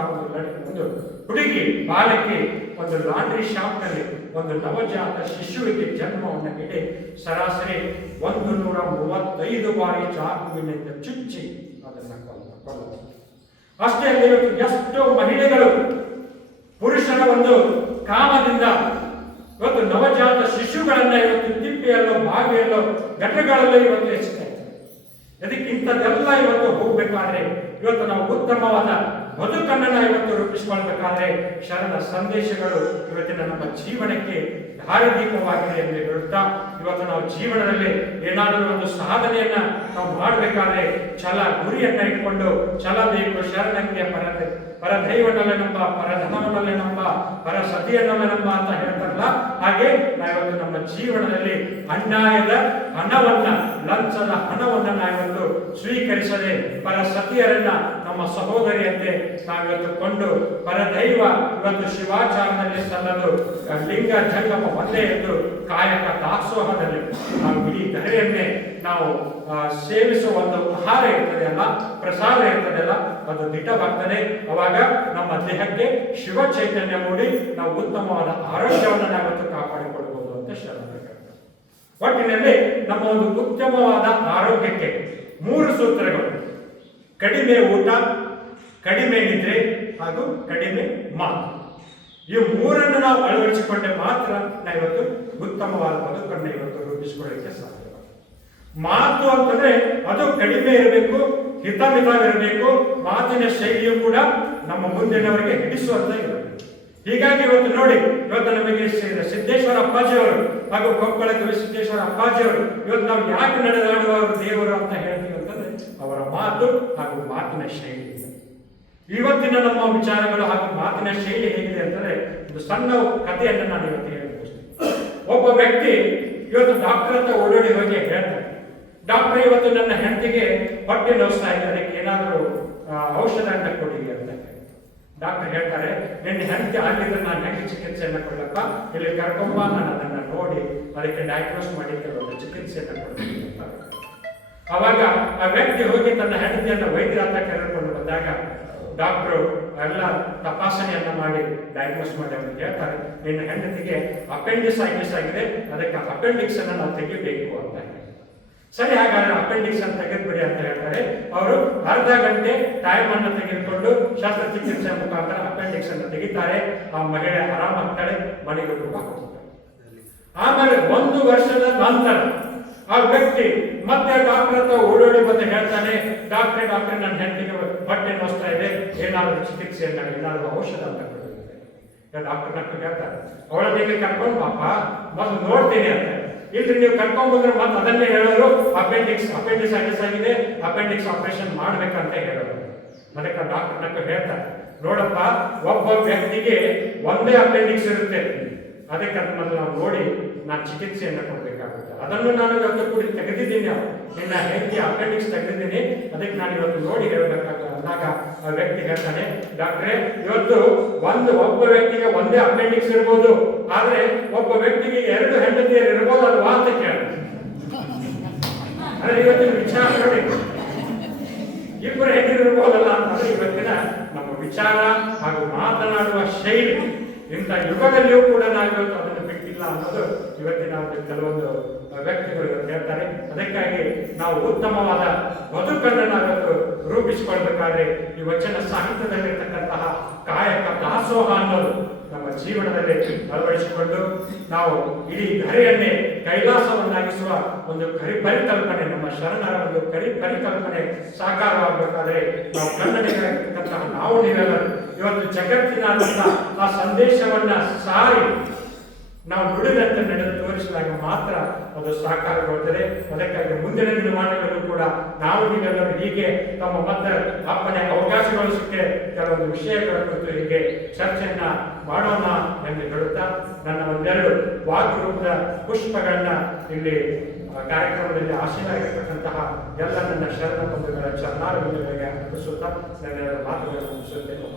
ಒಂದು ಹುಡುಗಿ ಬಾಲಕಿ ಒಂದು ಲಾಂಡ್ರಿ ಶಾಪ್ ನಲ್ಲಿ ಒಂದು ನವಜಾತ ಶಿಶುವಿಗೆ ಜನ್ಮವನ್ನು ನೀಡಿ ಸರಾಸರಿ 135 ಬಾರಿ ಚಾಕುವಿನಿಂದ ಚುಚ್ಚಿ ಅದನ್ನು ಕೊಲ್ಲುವುದು. ಅಷ್ಟೇ ಅಲ್ಲದೆ ಎಷ್ಟೋ ಮಹಿಳೆಗಳು ಪುರುಷನ ಒಂದು ಕಾಮದಿಂದ ಇವತ್ತು ನವಜಾತ ಶಿಶುಗಳನ್ನ ಇವತ್ತು ತಿಪ್ಪೆಯಲ್ಲೋ ಬಾವಿಯಲ್ಲೋ ಗಟ್ಟಗಳಲ್ಲೋ ಇವತ್ತು ಎಚ್ಚುತ್ತಾ ಇದ್ದಾರೆ. ಅದಕ್ಕಿಂತದೆಲ್ಲ ಇವತ್ತು ಹೋಗ್ಬೇಕಾದ್ರೆ ಇವತ್ತು ನಾವು ಉತ್ತಮವಾದ ಬದುಕನ್ನು ಇವತ್ತು ರೂಪಿಸಿಕೊಳ್ಬೇಕಾದ್ರೆ ಶರಣ ಸಂದೇಶಗಳು ಇವತ್ತಿನ ನಮ್ಮ ಜೀವನಕ್ಕೆ ದಾರಿದೀಪವಾಗಿದೆ ಎಂದು ಹೇಳುತ್ತಾ, ಇವತ್ತು ನಾವು ಜೀವನದಲ್ಲಿ ಏನಾದರೂ ಒಂದು ಸಾಧನೆಯನ್ನ ನಾವು ಮಾಡಬೇಕಾದ್ರೆ ಛಲ ಗುರಿಯನ್ನ ಇಟ್ಕೊಂಡು ಛಲ ಬೇಕು. ಶರಣಕ್ಕೆ ಪರದೈವನಲ್ಲ ನಂಬ, ಪರಧನವನಲ್ಲ ನಂಬ, ಪರ ಸತಿಯನ್ನಲ್ಲ ನಂಬ ಅಂತ ಹೇಳ್ತಾರಲ್ಲ, ಹಾಗೆ ನಾವಿವತ್ತು ನಮ್ಮ ಜೀವನದಲ್ಲಿ ಅನ್ಯಾಯದ ಹಣವನ್ನ, ಲಂಚದ ಹಣವನ್ನ ನಾವಿವತ್ತು ಸ್ವೀಕರಿಸದೆ ಪರ ಸತಿಯರನ್ನ ನಮ್ಮ ಸಹೋದರಿಯಂತೆ ನಾವಿವತ್ತು ಕೊಂಡು ಪರದೈವ ಇವತ್ತು ಶಿವಾಚಾರದಲ್ಲಿ ಸಲ್ಲದು ಲಿಂಗ ಜಂಗಮ ಒಂದೇ ಎಂದು ಕಾಯಕ ದಾಸೋಹದಲ್ಲಿ ನಾವು ಇಡೀ ಧರೆಯನ್ನೇ ನಾವು ಸೇವಿಸುವ ಒಂದು ಆಹಾರ ಇರ್ತದೆಯಲ್ಲ, ಪ್ರಸಾದ ಇರ್ತದೆಯಲ್ಲ, ಅದು ದಿಟವಾಗ್ತದೆ. ಅವಾಗ ನಮ್ಮ ದೇಹಕ್ಕೆ ಶಿವ ಚೈತನ್ಯ ಮೂಡಿ ನಾವು ಉತ್ತಮವಾದ ಆರೋಗ್ಯವನ್ನು ನಾವಿವತ್ತು ಕಾಪಾಡಿಕೊಳ್ಬಹುದು ಅಂತ ಶರಣರು ಹೇಳ್ತಾರೆ. ಒಟ್ಟಿನಲ್ಲಿ ನಮ್ಮ ಒಂದು ಉತ್ತಮವಾದ ಆರೋಗ್ಯಕ್ಕೆ 3 ಸೂತ್ರಗಳು: ಕಡಿಮೆ ಊಟ, ಕಡಿಮೆ ನಿದ್ರೆ ಹಾಗೂ ಕಡಿಮೆ ಮಾತು. ಈ 3ನ್ನು ನಾವು ಅಳವಡಿಸಿಕೊಂಡೆ ಮಾತ್ರ ನಾವಿವತ್ತು ಉತ್ತಮವಾದ ಬದುಕನ್ನು ಇವತ್ತು ರೂಪಿಸಿಕೊಳ್ಳಲಿಕ್ಕೆ ಸಾಧ್ಯ. ಮಾತು ಅಂತಂದ್ರೆ ಅದು ಕಡಿಮೆ ಇರಬೇಕು, ಹಿತಮಿತವಿರಬೇಕು. ಮಾತಿನ ಶೈಲಿಯು ಕೂಡ ನಮ್ಮ ಮುಂದಿನವರಿಗೆ ಹಿಡಿಸುವಂತ ಇರಬೇಕು. ಹೀಗಾಗಿ ಇವತ್ತು ನೋಡಿ, ಇವತ್ತು ನಮಗೆ ಸಿದ್ದೇಶ್ವರ ಅಪ್ಪಾಜಿಯವರು ಹಾಗೂ ಕೊಪ್ಪಳ ಸಿದ್ದೇಶ್ವರ ಅಪ್ಪಾಜಿಯವರು ಇವತ್ತು ನಾವು ಯಾಕೆ ನಡೆದಾಡುವವರು ದೇವರು ಅಂತ ಹೇಳ್ತೀವಿ ಅಂತಂದ್ರೆ ಅವರ ಮಾತು ಹಾಗೂ ಮಾತಿನ ಶೈಲಿ. ಇವತ್ತಿನ ನಮ್ಮ ವಿಚಾರಗಳು ಹಾಗೂ ಮಾತಿನ ಶೈಲಿ ಹೇಗಿದೆ ಅಂತಂದ್ರೆ, ಒಂದು ಸಣ್ಣ ಕಥೆಯನ್ನು ನಾನು ಇವತ್ತು ಹೇಳ್ತೀನಿ. ಒಬ್ಬ ವ್ಯಕ್ತಿ ಇವತ್ತು ಡಾಕ್ಟರ್ ಹತ್ರ ಓಡಾಡಿ ಹೋಗಿ ಹೇಳ್ತಾರೆ, ಡಾಕ್ಟರ್ ಇವತ್ತು ನನ್ನ ಹೆಂಡತಿಗೆ ಹೊಟ್ಟೆ ನೋಸ್ತಾ ಇದೆ, ಅದಕ್ಕೆ ಏನಾದರೂ ಔಷಧವನ್ನು ಕೊಡಿ ಅಂತ. ಡಾಕ್ಟರ್ ಹೇಳ್ತಾರೆ, ನಿನ್ನ ಹೆಂಡತಿ ಆಗಿದ್ರೆ ನಾನು ಹೆಂಗೆ ಚಿಕಿತ್ಸೆಯನ್ನು ಕೊಡಲಪ್ಪ, ಇಲ್ಲಿ ಕರ್ಕೊಂಬ, ನಾನು ಅದನ್ನು ನೋಡಿ ಅದಕ್ಕೆ ಡಯಾಗ್ನೋಸ್ ಮಾಡಿ ಕೆಲವೊಂದು ಚಿಕಿತ್ಸೆಯನ್ನು ಕೊಡ್ತೀನಿ ಅಂತ. ಅವಾಗ ಆ ವ್ಯಕ್ತಿ ಹೋಗಿ ತನ್ನ ಹೆಂಡತಿಯನ್ನು ವೈದ್ಯರ ಹತ್ರ ಕರೆದುಕೊಂಡು ಬಂದಾಗ ಡಾಕ್ಟರು ಎಲ್ಲ ತಪಾಸಣೆಯನ್ನ ಮಾಡಿ ಡಯಾಗ್ನೋಸ್ ಮಾಡಿ ಅವ್ರಿಗೆ ಹೇಳ್ತಾರೆ, ನಿನ್ನ ಹೆಂಡತಿಗೆ ಅಪೆಂಡಿಸೈಟಿಸ್ ಆಗಿದೆ, ಅದಕ್ಕೆ ಅಪೆಂಡಿಕ್ಸ್ ಅನ್ನು ನಾವು ತೆಗಿಬೇಕು ಅಂತ. ಸರಿ, ಹಾಗಾದ್ರೆ ಅಪೆಂಡಿಕ್ಸ್ ಅಂತ ತೆಗೆದುಬಿಡಿ ಅಂತ ಹೇಳ್ತಾರೆ. ಅವರು ಅರ್ಧ ಗಂಟೆ ಟೈಮ್ ಅನ್ನು ತೆಗೆದುಕೊಂಡು ಶಸ್ತ್ರಚಿಕಿತ್ಸೆ ಮುಖಾಂತರ ಅಪೆಂಡಿಕ್ಸ್ ಅನ್ನು ತೆಗಿತಾರೆ. ಆ ಮಹಿಳೆ ಆರಾಮಾಗ್ತಾಳೆ, ಮನೆಗೆ ಹೋಗ್ತಾರೆ. ಆಮೇಲೆ 1 ವರ್ಷದ ನಂತರ ಆ ವ್ಯಕ್ತಿ ಮತ್ತೆ ಡಾಕ್ಟರ್ ಹತ್ರ ಓಡೋಡಿ ಮತ್ತೆ ಹೇಳ್ತಾನೆ, ಡಾಕ್ಟ್ರೆ ನನ್ನ ಹೆಂಡತಿಗೆ ಹೊಟ್ಟೆ ನೋಸ್ತಾ ಇದೆ, ಏನಾದರೂ ಚಿಕಿತ್ಸೆಯನ್ನ ಏನಾದರೂ ಔಷಧ ಅಂತ ಕೊಟ್ಟಿದ್ದಾರೆ. ಡಾಕ್ಟರ್ ನಕ್ಕ ಹೇಳ್ತಾರೆ, ಅವಳ ಮೇಲೆ ಕರ್ಕೊಂಡು ಪಾಪ ಮೊದಲು ನೋಡ್ತೀನಿ ಅಂತ. ಇಲ್ರಿ, ನೀವು ಕರ್ಕೊಂಡ್ ಬಂದ್ರೆ ಮತ್ತೆ ಅದನ್ನೇ ಹೇಳೋರು, ಅಪೆಂಡಿಸೈಟಿಸ್ ಆಗಿದೆ, ಅಪೆಂಡಿಕ್ಸ್ ಆಪರೇಷನ್ ಮಾಡ್ಬೇಕಂತ ಹೇಳೋರು. ಅದಕ್ಕೆ ಡಾಕ್ಟರ್ ನಕ್ಕ ಹೇಳ್ತಾರೆ, ನೋಡಪ್ಪ, ಒಬ್ಬ ವ್ಯಕ್ತಿಗೆ ಒಂದೇ ಅಪೆಂಡಿಕ್ಸ್ ಇರುತ್ತೆ, ಅದಕ್ಕೆ ಅದನ್ನ ನಾವು ನೋಡಿ ನಾನು ಚಿಕಿತ್ಸೆಯನ್ನು ಕೊಡಬೇಕಾಗುತ್ತೆ. ಅದನ್ನು ನಾನು ಇವತ್ತು ಕೂಡ ತೆಗೆದಿದ್ದೀನಿ, ನಿನ್ನ ಹೆಂಡತಿ ಅಪೆಂಡಿಕ್ಸ್ ತೆಗೆದಿದ್ದೀನಿ, ಅದಕ್ಕೆ ನಾನು ಇವತ್ತು ನೋಡಿ ಹೇಳಬೇಕಾಗುತ್ತೆ. ಅಂದಾಗ ಆ ವ್ಯಕ್ತಿ ಹೇಳ್ತಾನೆ, ಡಾಕ್ಟ್ರೇ, ಇವತ್ತು ಒಬ್ಬ ವ್ಯಕ್ತಿಗೆ ಒಂದೇ ಅಪೆಂಡಿಕ್ಸ್ ಇರ್ಬೋದು, ಆದ್ರೆ ಒಬ್ಬ ವ್ಯಕ್ತಿಗೆ 2 ಹೆಂಡತಿಯರು ಇರ್ಬೋದು ಅಲ್ವಾ ಅಂತ ಕೇಳಿದೆ. ಅಂದ್ರೆ ಇವತ್ತಿನ ವಿಚಾರ ನೋಡಿ, ಇಬ್ಬರು ಹೆಂಡತಿಯರು ಇರ್ಬೋದಲ್ಲ ಅಂತಂದ್ರೆ ಇವತ್ತಿನ ನಮ್ಮ ವಿಚಾರ ಹಾಗೂ ಮಾತನಾಡುವ ಶೈಲಿ, ಇಂಥ ಯುಗದಲ್ಲಿಯೂ ಕೂಡ ನಾವಿವತ್ತು ಅದನ್ನು ಬಿಟ್ಟಿಲ್ಲ ಅನ್ನೋದು ಇವತ್ತಿನ ಕೆಲವೊಂದು ವ್ಯಕ್ತಿಗಳು ಹೇಳ್ತಾರೆ. ಅದಕ್ಕಾಗಿ ನಾವು ಉತ್ತಮವಾದ ಬದುಕನ್ನು ನಾವಿವತ್ತು ರೂಪಿಸಿಕೊಳ್ಬೇಕಾದ್ರೆ ಈ ವಚನ ಸಾಹಿತ್ಯದಲ್ಲಿರ್ತಕ್ಕಂತಹ ಕಾಯಕ ದಾಸೋಹ ಅನ್ನೋದು ನಮ್ಮ ಜೀವನದಲ್ಲಿ ಅಳವಡಿಸಿಕೊಂಡು ನಾವು ಇಡೀ ಧರೆಯನ್ನೇ ಕೈಲಾಸವನ್ನಾಗಿಸುವ ಒಂದು ಪರಿಕಲ್ಪನೆ, ನಮ್ಮ ಶರಣರ ಒಂದು ಪರಿಕಲ್ಪನೆ ಸಾಕಾರವಾಗಬೇಕಾದ್ರೆ ನಾವು ಕನ್ನಡಿಗರಾಗಿರ್ತಕ್ಕಂತಹ ನಾವು ನೀವೆಲ್ಲರೂ ಇವತ್ತು ಜಗತ್ತಿನಾದ್ಯಂತ ಆ ಸಂದೇಶವನ್ನ ಸಾರಿ ನಾವು ನುಡಿದಂತೆ ನಡೆದು ತೋರಿಸಿದಾಗ ಮಾತ್ರ ಅದು ಸಾಕಾರಗೊಳ್ಳುತ್ತದೆ. ಅದಕ್ಕಾಗಿ ಮುಂದಿನ ದಿನಮಾನಗಳಲ್ಲೂ ಕೂಡ ನಾವು ನೀವೆಲ್ಲರೂ ಹೀಗೆ ತಮ್ಮ ಮತ್ತೆ ಅಪ್ಪನೆ ಅವಕಾಶಗಳು ಸಿಕ್ಕೆ ಕೆಲವೊಂದು ವಿಷಯಗಳ ಕುರಿತು ಹೀಗೆ ಚರ್ಚೆಯನ್ನ ಮಾಡೋಣ ಎಂದು ಹೇಳುತ್ತಾ ನನ್ನ ಒಂದೆರಡು ವಾಗ್ರೂಪದ ಪುಷ್ಪಗಳನ್ನ ಇಲ್ಲಿ ಕಾರ್ಯಕ್ರಮದಲ್ಲಿ ಆಶೀರ್ವಾಗಿರ್ತಕ್ಕಂತಹ ಎಲ್ಲ ನನ್ನ ಶರಣ ಬಂಧುಗಳ ಚರಣಾರವಿಂದಗಳಿಗೆ ಅರ್ಪಿಸುತ್ತಾ ನನ್ನ ಮಾತುಗಳನ್ನು ಮುಗಿಸುತ್ತೇನೆ.